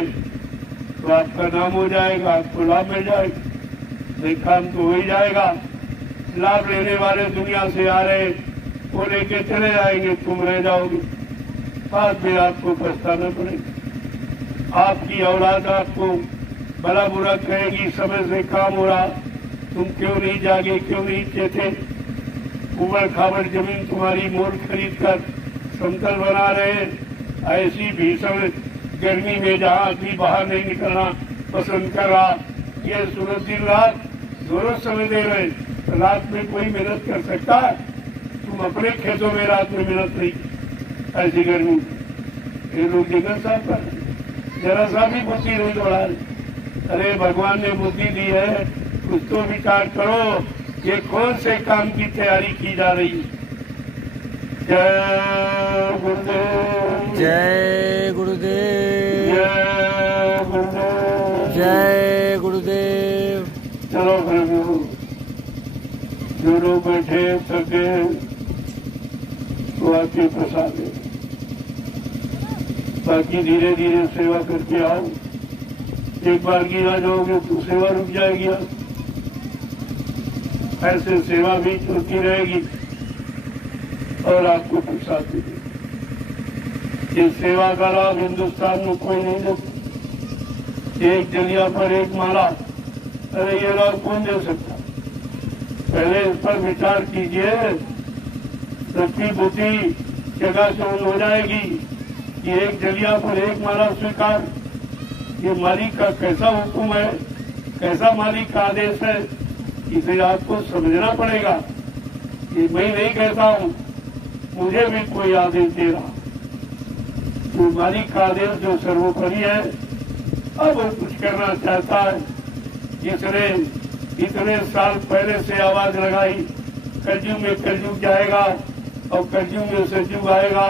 तो आपका नाम हो जाएगा, आपको लाभ मिल जाएगा, नहीं काम तो हो ही जाएगा। लाभ लेने वाले दुनिया से आ रहे वो लेके चले जाएंगे, तुम रह जाओगे, बाद में आपको पछताना पड़ेगा। आपकी औलाद आपको भला बुरा कहेगी, समय से काम हो रहा, तुम क्यों नहीं जागे, क्यों नहीं चेते। उबड़ खाबड़ जमीन तुम्हारी मोल खरीद कर समतल बना रहे, ऐसी भीषण गर्मी में जहाँ आदमी बाहर नहीं निकलना पसंद कर रहा, ये सूरज दिन रात दोनों समय दे रहे। रात में कोई मेहनत कर सकता है? तुम अपने खेतों में रात में मेहनत नहीं की, ऐसी गर्मी। ये लोग जगह साफ कर, जरा सा भी बुद्धि नहीं दौड़ा रहे। अरे भगवान ने बुद्धि दी है, कुछ तो विचार करो, ये कौन से काम की तैयारी की जा रही है। जय गुरुदेव, जय गुरुदेव, जय गुरुदेव, जय गुरुदेव। चलो प्रभु, जो लोग बैठे थके तो आके प्रसाद दे, बाकी धीरे धीरे सेवा करके आओ। एक बार गिरा जाओगे तो सेवा रुक जाएगी, ऐसे सेवा भी चलती रहेगी और आपको प्रसाद देगी। ये सेवा का लाभ हिंदुस्तान में कोई नहीं देता। एक जलिया पर एक माला, अरे ये लाभ कौन दे सकता? पहले इस पर विचार कीजिए, सबकी बुद्धि जगह चौंध हो जाएगी कि एक जलिया पर एक माला स्वीकार। ये मालिक का कैसा हुक्म है, कैसा मालिक का आदेश है, इसे आपको समझना पड़ेगा। ये मैं नहीं कहता हूँ, मुझे भी कोई आदेश दे रहा। तो मालिक का आदेश जो सर्वोपरि है, अब वो कुछ करना चाहता है। इसने इतने साल पहले से आवाज लगाई, कलयुग में कलयुग जाएगा और कलयुग में सतयुग आएगा।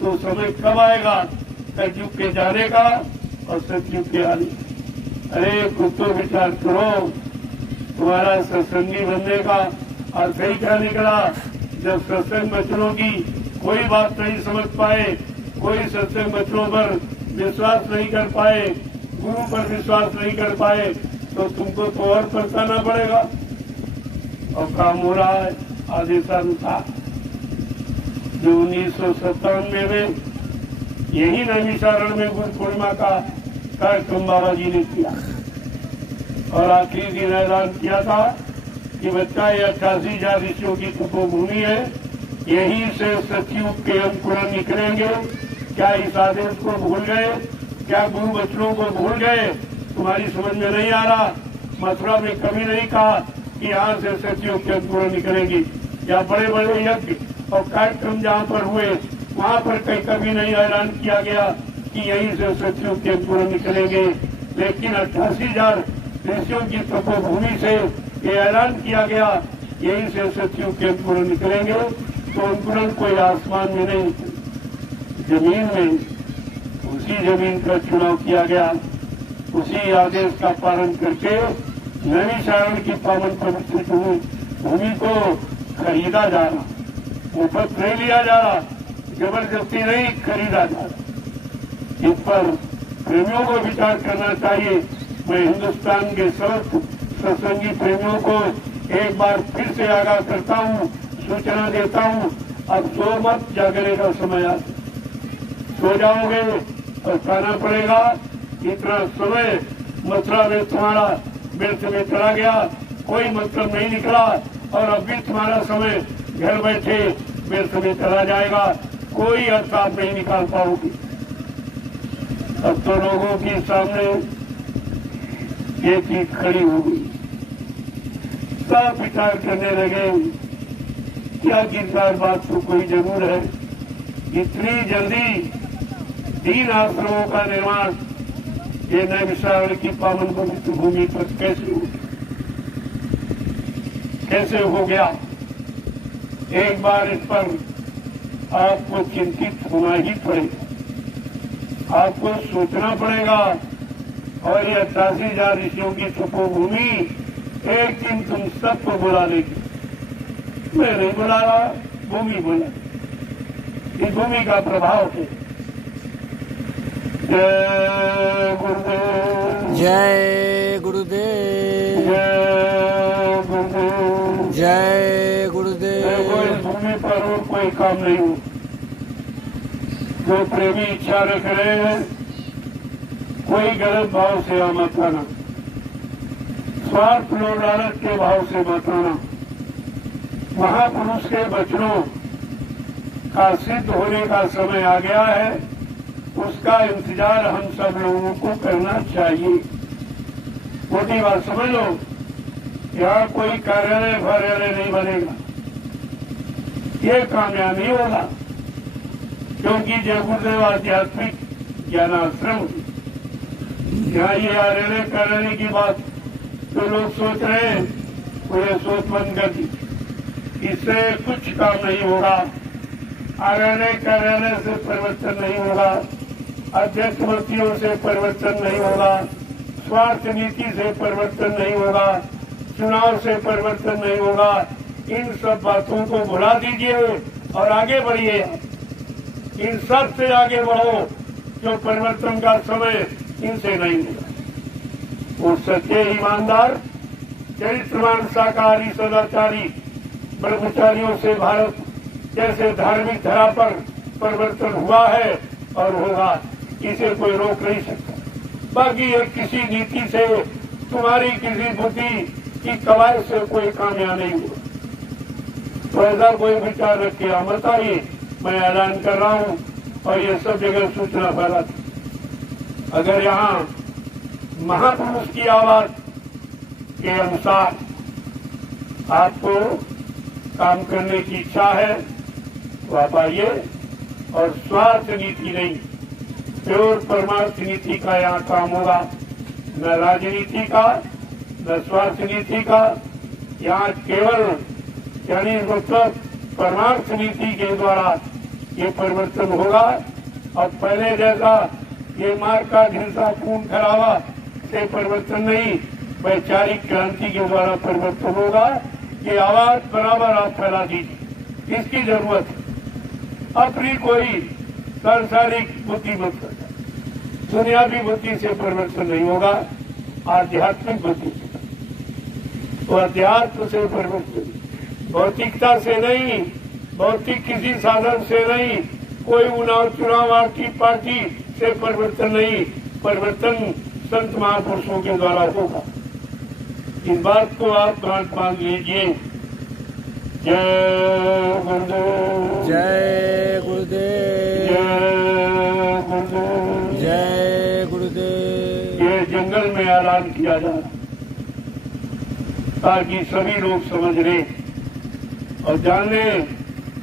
तो समय कब आएगा कलयुग के जाने का और सतयुग के आने? अरे खुद तो विचार करो, तुम्हारा सत्संगी बनने का अर्थ ही क्या निकला? जब सत्संग बचनों की कोई बात नहीं समझ पाए, कोई सत्संग बचनों पर विश्वास नहीं कर पाए, गुरु पर विश्वास नहीं कर पाए, तो तुमको तो और पछताना पड़ेगा। और काम हो रहा है आदेशानुसार। जो 1997 में यही नैमिषारण में गुरु पूर्णिमा का कार्यक्रम बाबा जी ने किया और आखिरी दिन ऐलान किया था कि बच्चा ये 88,000 ऋषियों की तपोभूमि है, यहीं से सतयुग के अंकुरण निकलेंगे। क्या इस आदेश को भूल गए? क्या गुरु बचनों को भूल गए? तुम्हारी समझ में नहीं आ रहा? मथुरा में कभी नहीं कहा कि यहाँ से सतयुग के अंकुरण निकलेंगी, या बड़े बड़े यज्ञ और कार्यक्रम जहाँ पर हुए वहाँ पर कभी नहीं ऐलान किया गया कि यहीं से सतयुग के अंकुरण निकलेंगे। लेकिन 88,000 ऋषियों की तपोभूमि से ये ऐलान किया गया, यहीं से सतयुग के अंकुरण निकलेंगे। तो अंकुरण कोई आसमान में नहीं, जमीन में, उसी जमीन का चुनाव किया गया। उसी आदेश का पालन करके नैमिषारण की पावन पवित्र भूमि को खरीदा जा रहा, मुफ्त नहीं लिया जा रहा, जबरदस्ती नहीं खरीदा जा रहा। इस पर प्रेमियों को विचार करना चाहिए। मैं हिंदुस्तान के सब सत्संगी प्रेमियों को एक बार फिर से आगाह करता हूँ, सूचना देता हूँ, अब सो मत, जागने का समय आ। सो जाओगे और खाना पड़ेगा। इतना समय मथुरा में तुम्हारा व्यर्थ में चला गया, कोई मतलब नहीं निकला, और अब भी तुम्हारा समय घर बैठे व्यर्थ में चला जाएगा, कोई अर्थ आप नहीं निकाल पाओगे। अब तो लोगों के सामने ये चीज खड़ी हो गई, सब विचार करने लगे क्या गिरदार बात तो कोई जरूर है। इतनी जल्दी 3 आश्रमों का निर्माण ये नैमिषारण की पावन पवित्र भूमि पर कैसे हो गया? एक बार इस पर आपको चिंतित होना ही पड़ेगा, आपको सोचना पड़ेगा। और ये 88,000 ऋषियों की तपोभूमि एक दिन तुम सबको बुला लेगी। मैं नहीं बुला रहा, भूमि बुला। इस भूमि का प्रभाव है। जय गुरुदेव, जय गुरुदेव, जय गुरुदेव, जय देखो गुरुदेव। इस भूमि पर और कोई काम नहीं हो। जो प्रेमी इच्छा रख रहे हैं, कोई गलत भाव से मत आना, स्वार्थ लोभ लालच के भाव से मत आना। महापुरुष के वचनों का सिद्ध होने का समय आ गया है, उसका इंतजार हम सब लोगों को करना चाहिए। मोटी बात समझ लो, यहाँ कोई कार्यालय फार्यालय नहीं बनेगा, ये कामयाबी होगा, क्योंकि जय गुरुदेव आध्यात्मिक ज्ञानाश्रम, यहाँ ये कार्यालय की बात तो लोग सोच रहे हैं, उन्हें सोच बंद कर दी, इससे कुछ काम नहीं होगा। कार्यालय से परिवर्तन नहीं होगा, अध्यक्ष मंत्रियों से परिवर्तन नहीं होगा, स्वार्थ नीति से परिवर्तन नहीं होगा, चुनाव से परिवर्तन नहीं होगा। इन सब बातों को भुला दीजिए और आगे बढ़िए। इन सब से आगे बढ़ो, जो परिवर्तन का समय इनसे नहीं होगा। वो सच्चे ईमानदार, चरित्रवान, शाकाहारी, सदाचारी ब्रह्मचारियों से भारत जैसे धार्मिक धरा पर परिवर्तन हुआ है और होगा, इसे कोई रोक नहीं सकता। बाकी ये किसी नीति से, तुम्हारी किसी बुद्धि की कवायद से कोई कामयाब नहीं हुआ। तो ऐसा कोई विचार रख के मत आइए, मैं ऐलान कर रहा हूँ और ये सब जगह सूचना फैलाती। अगर यहाँ महापुरुष की आवाज के अनुसार आपको काम करने की इच्छा है तो आप आइए, और स्वार्थ नीति नहीं, प्योर परमार्थ नीति का यहाँ काम होगा, न राजनीति का, न स्वार्थ नीति का। यहाँ केवल यानी मतलब परमार्थ नीति के द्वारा ये परिवर्तन होगा, और पहले जैसा ये मार का हिंसा, खून खराबा से परिवर्तन नहीं, वैचारिक क्रांति के द्वारा परिवर्तन होगा। ये आवाज बराबर आप फैला दीजिए, इसकी जरूरत है। अपनी कोई सांसारिक बुद्धि मत करना, दुनियावी बुद्धि से परिवर्तन नहीं होगा, आध्यात्मिक बुद्धि से। तो अध्यात्म से परिवर्तन, भौतिकता से नहीं, भौतिक किसी साधन से नहीं, कोई चुनाव की पार्टी से परिवर्तन नहीं, परिवर्तन संत महापुरुषों के द्वारा होगा। इस बात को आप गांठ बांध लीजिए। जय गुरुदेव, जय गुरुदेव, जय गुरुदेव, जय गुरुदेव। ये जंगल में ऐलान किया जा रहा, ताकि सभी लोग समझ ले और जाने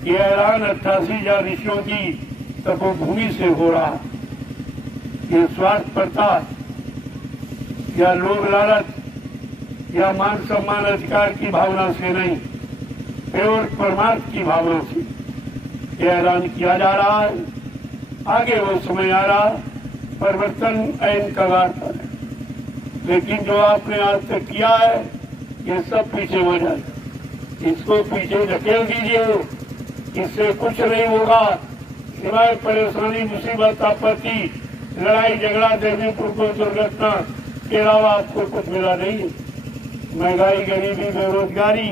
ये ऐलान 88,000 ऋषियों की तपोभूमि से हो रहा। ये स्वार्थपरता या लोभ लालच या मान सम्मान अधिकार की भावना से नहीं, केवल परमार्थ की भावना से यह ऐलान किया जा रहा है। आगे वो समय आ रहा, परिवर्तन ऐन कगार पर है, लेकिन जो आपने आज तक किया है ये सब पीछे हो जाएगा। इसको पीछे धकेल दीजिए, इससे कुछ नहीं होगा सिवाय परेशानी, मुसीबत, आपत्ति, लड़ाई झगड़ा, देवी को दुर्घटना के अलावा आपको कुछ मिला नहीं। महंगाई, गरीबी, बेरोजगारी,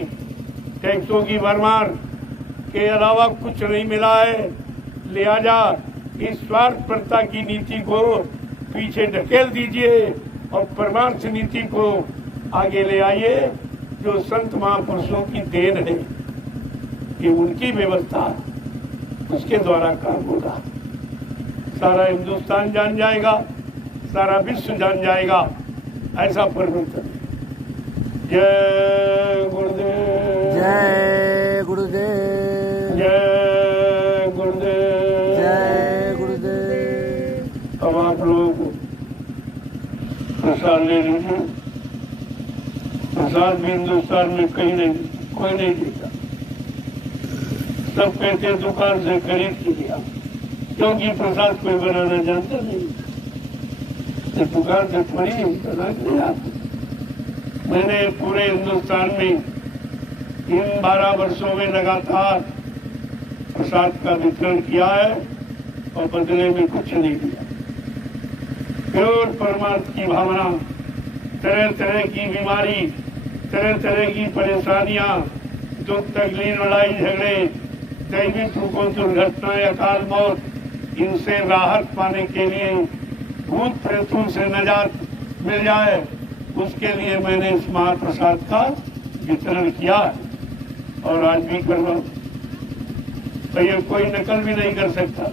टैक्सों की भरमार के अलावा कुछ नहीं मिला है। लिहाजा इस स्वार्थपरता की नीति को पीछे ढकेल दीजिए और परमार्थ नीति को आगे ले आइए, जो संत महापुरुषों की देन है, ये उनकी व्यवस्था, उसके द्वारा काम होगा। सारा हिंदुस्तान जान जाएगा, सारा विश्व जान जाएगा, ऐसा परिवर्तन। जय गुरुदेव, जय गुरुदेव, जय गुरुदेव, जय गुरुदेव। अब आप लोग प्रसाद ले लीजिए। प्रसाद भी हिंदुस्तान में कहीं नहीं, कोई नहीं देता। सब कहते हैं दुकान से खरीद के लिया, क्योंकि प्रसाद कोई बनाना जानता नहीं, तो दुकान से थोड़ी बना के लिया। मैंने पूरे हिंदुस्तान में इन 12 वर्षों में लगातार प्रसाद का वितरण किया है और बदले में कुछ नहीं दिया। केवल परमार्थ की भावना, तरह तरह की बीमारी, तरह तरह की परेशानियां, दुख तकलीफ, लड़ाई झगड़े, दैविक रूपों, दुर्घटनाएं, अकाल मौत, इनसे राहत पाने के लिए, भूत प्रेतों से निजात मिल जाए, उसके लिए मैंने इस महाप्रसाद का वितरण किया है और आज भी कर रहा हूं। तो ये कोई नकल भी नहीं कर सकता।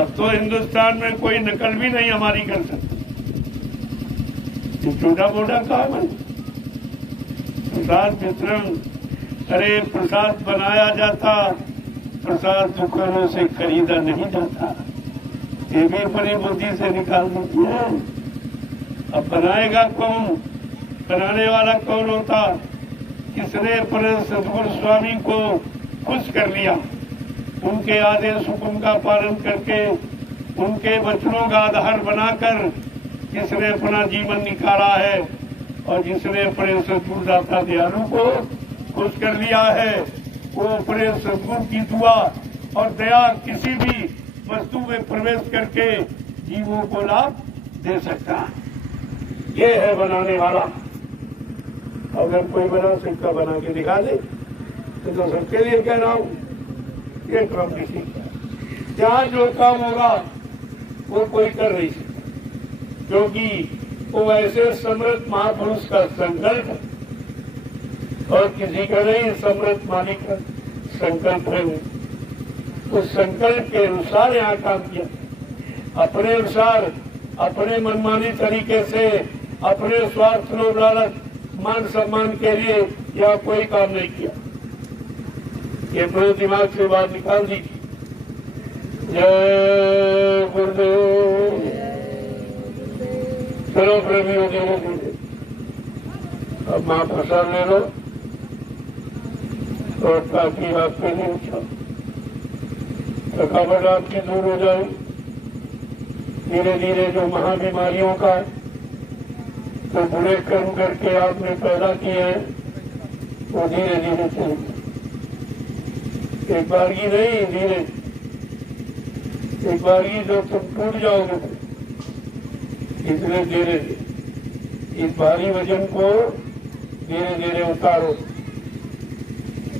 अब तो हिंदुस्तान में कोई नकल भी नहीं हमारी कर सकता। ये छोटा मोटा काम है प्रसाद वितरण। अरे प्रसाद बनाया जाता, प्रसाद दुकानों से खरीदा नहीं जाता। ये भी बड़ी बुद्धि से निकाल देती है। अब बनाएगा कौन? बनाने वाला कौन होता? किसने परम सदगुरु स्वामी को खुश कर लिया, उनके आदेश हुक्म का पालन करके, उनके वचनों का आधार बनाकर जिसने अपना जीवन निकाला है और जिसने अपने सदगुरु दाता दयालु को खुश कर लिया है, वो अपने सदगुरु की दुआ और दया किसी भी वस्तु में प्रवेश करके जीवों को लाभ दे सकता है। ये है बनाने वाला। अगर कोई बना सकता बना के दिखा दे तो सबके लिए कह रहा हूं, ये काम किसी का। जहां जो काम होगा वो कोई कर नहीं सकता, क्योंकि वो ऐसे समृद्ध महापुरुष का संकल्प है और किसी का नहीं, समृद्ध मालिक का संकल्प है। उस संकल्प के अनुसार यहाँ काम किया, अपने अनुसार, अपने मनमानी तरीके से, अपने स्वार्थ, लोभ, लालच, मान सम्मान के लिए यह कोई काम नहीं किया। ये अपने दिमाग से बात निकाल दीजिए। जय गुरुदेव। चलो प्रेमियों, जय गुरुदेव। अब महाप्रसाद ले लो और ताकि आपके लिए थकावट आपकी दूर हो जाए। धीरे धीरे जो महाबीमारियों का तो बुरे कर्म करके आपने पैदा किए हैं वो धीरे धीरे चलेंगे। एक बार की नहीं, धीरे। एक बार की जो तुम टूट जाओगे, इसलिए धीरे धीरे इस भारी वजन को धीरे धीरे उतारो।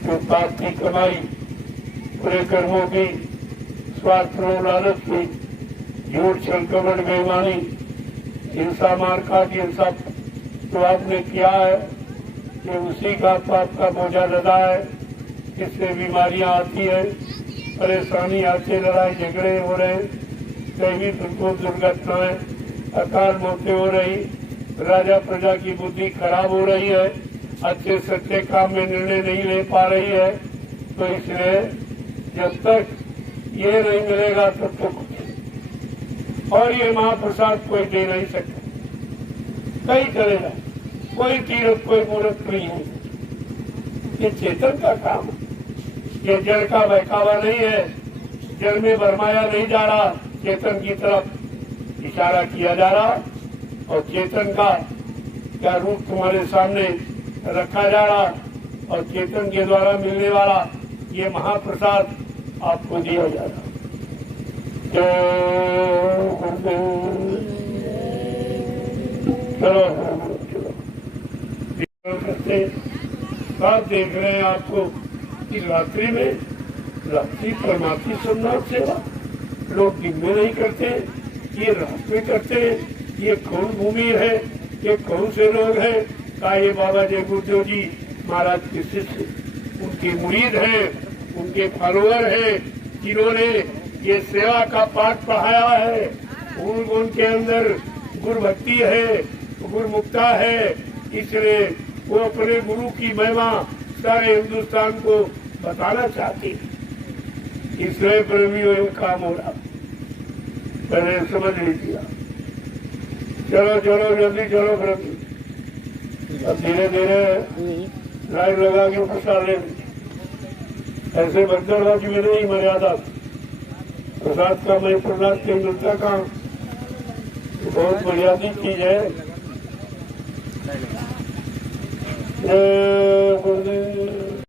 जो पाप की कमाई, बुरे कर्मों की, स्वार्थ, लालच की, झूठ, छल, कपट, बेईमानी, हिंसा, मारकाट, ये सब जो आपने किया है, ये उसी का पाप का बोझा लदा है। इससे बीमारियां आती है, परेशानी आती है, लड़ाई झगड़े हो रहे, दैवी दुर्घटनाएं, दुर्घटनाएं, अकाल मौतें हो रही, राजा प्रजा की बुद्धि खराब हो रही है, अच्छे सच्चे काम में निर्णय नहीं ले पा रही है। तो इसलिए जब तक ये नहीं मिलेगा तब तक और ये महाप्रसाद कोई दे नहीं सकता। कहीं चलेगा, कोई तीर्थ, कोई मूर्त नहीं है। ये चेतन का काम है। ये जड़ का बहकावा नहीं है, जड़ में भरमाया नहीं जा रहा, चेतन की तरफ इशारा किया जा रहा और चेतन का क्या रूप तुम्हारे सामने रखा जा रहा और चेतन के द्वारा मिलने वाला ये महाप्रसाद आपको दिया जा रहा। चलो करते साथ देख रहे हैं आपको कि रात्रि में रात्रि परमार्थी सोमनाथ सेवा लोग दिन में नहीं करते, ये रात में करते हैं। ये कौन भूमि है, ये कौन से लोग हैं? का ये बाबा जय गुरुदेव जी महाराज के शिष्य, उनके मुरीद हैं, उनके फॉलोअर हैं, जिन्होंने ये सेवा का पाठ पढ़ाया है। उनके अंदर गुरु भक्ति है, गुरु मुक्ता है, इसलिए वो अपने गुरु की महिमा सारे हिंदुस्तान को बताना चाहते हैं। इसलिए प्रेमियों ये काम हो रहा, पहले समझ लीजिए। चलो चलो जल्दी चलो प्रेमी, अब धीरे धीरे लाइन लगा के प्रसाद ले। ऐसे बर्तनबाजी में नहीं मर्यादा, प्रसाद का मैं प्रसाद के मिलता का बहुत मर्यादित चीज है। गुरुदेव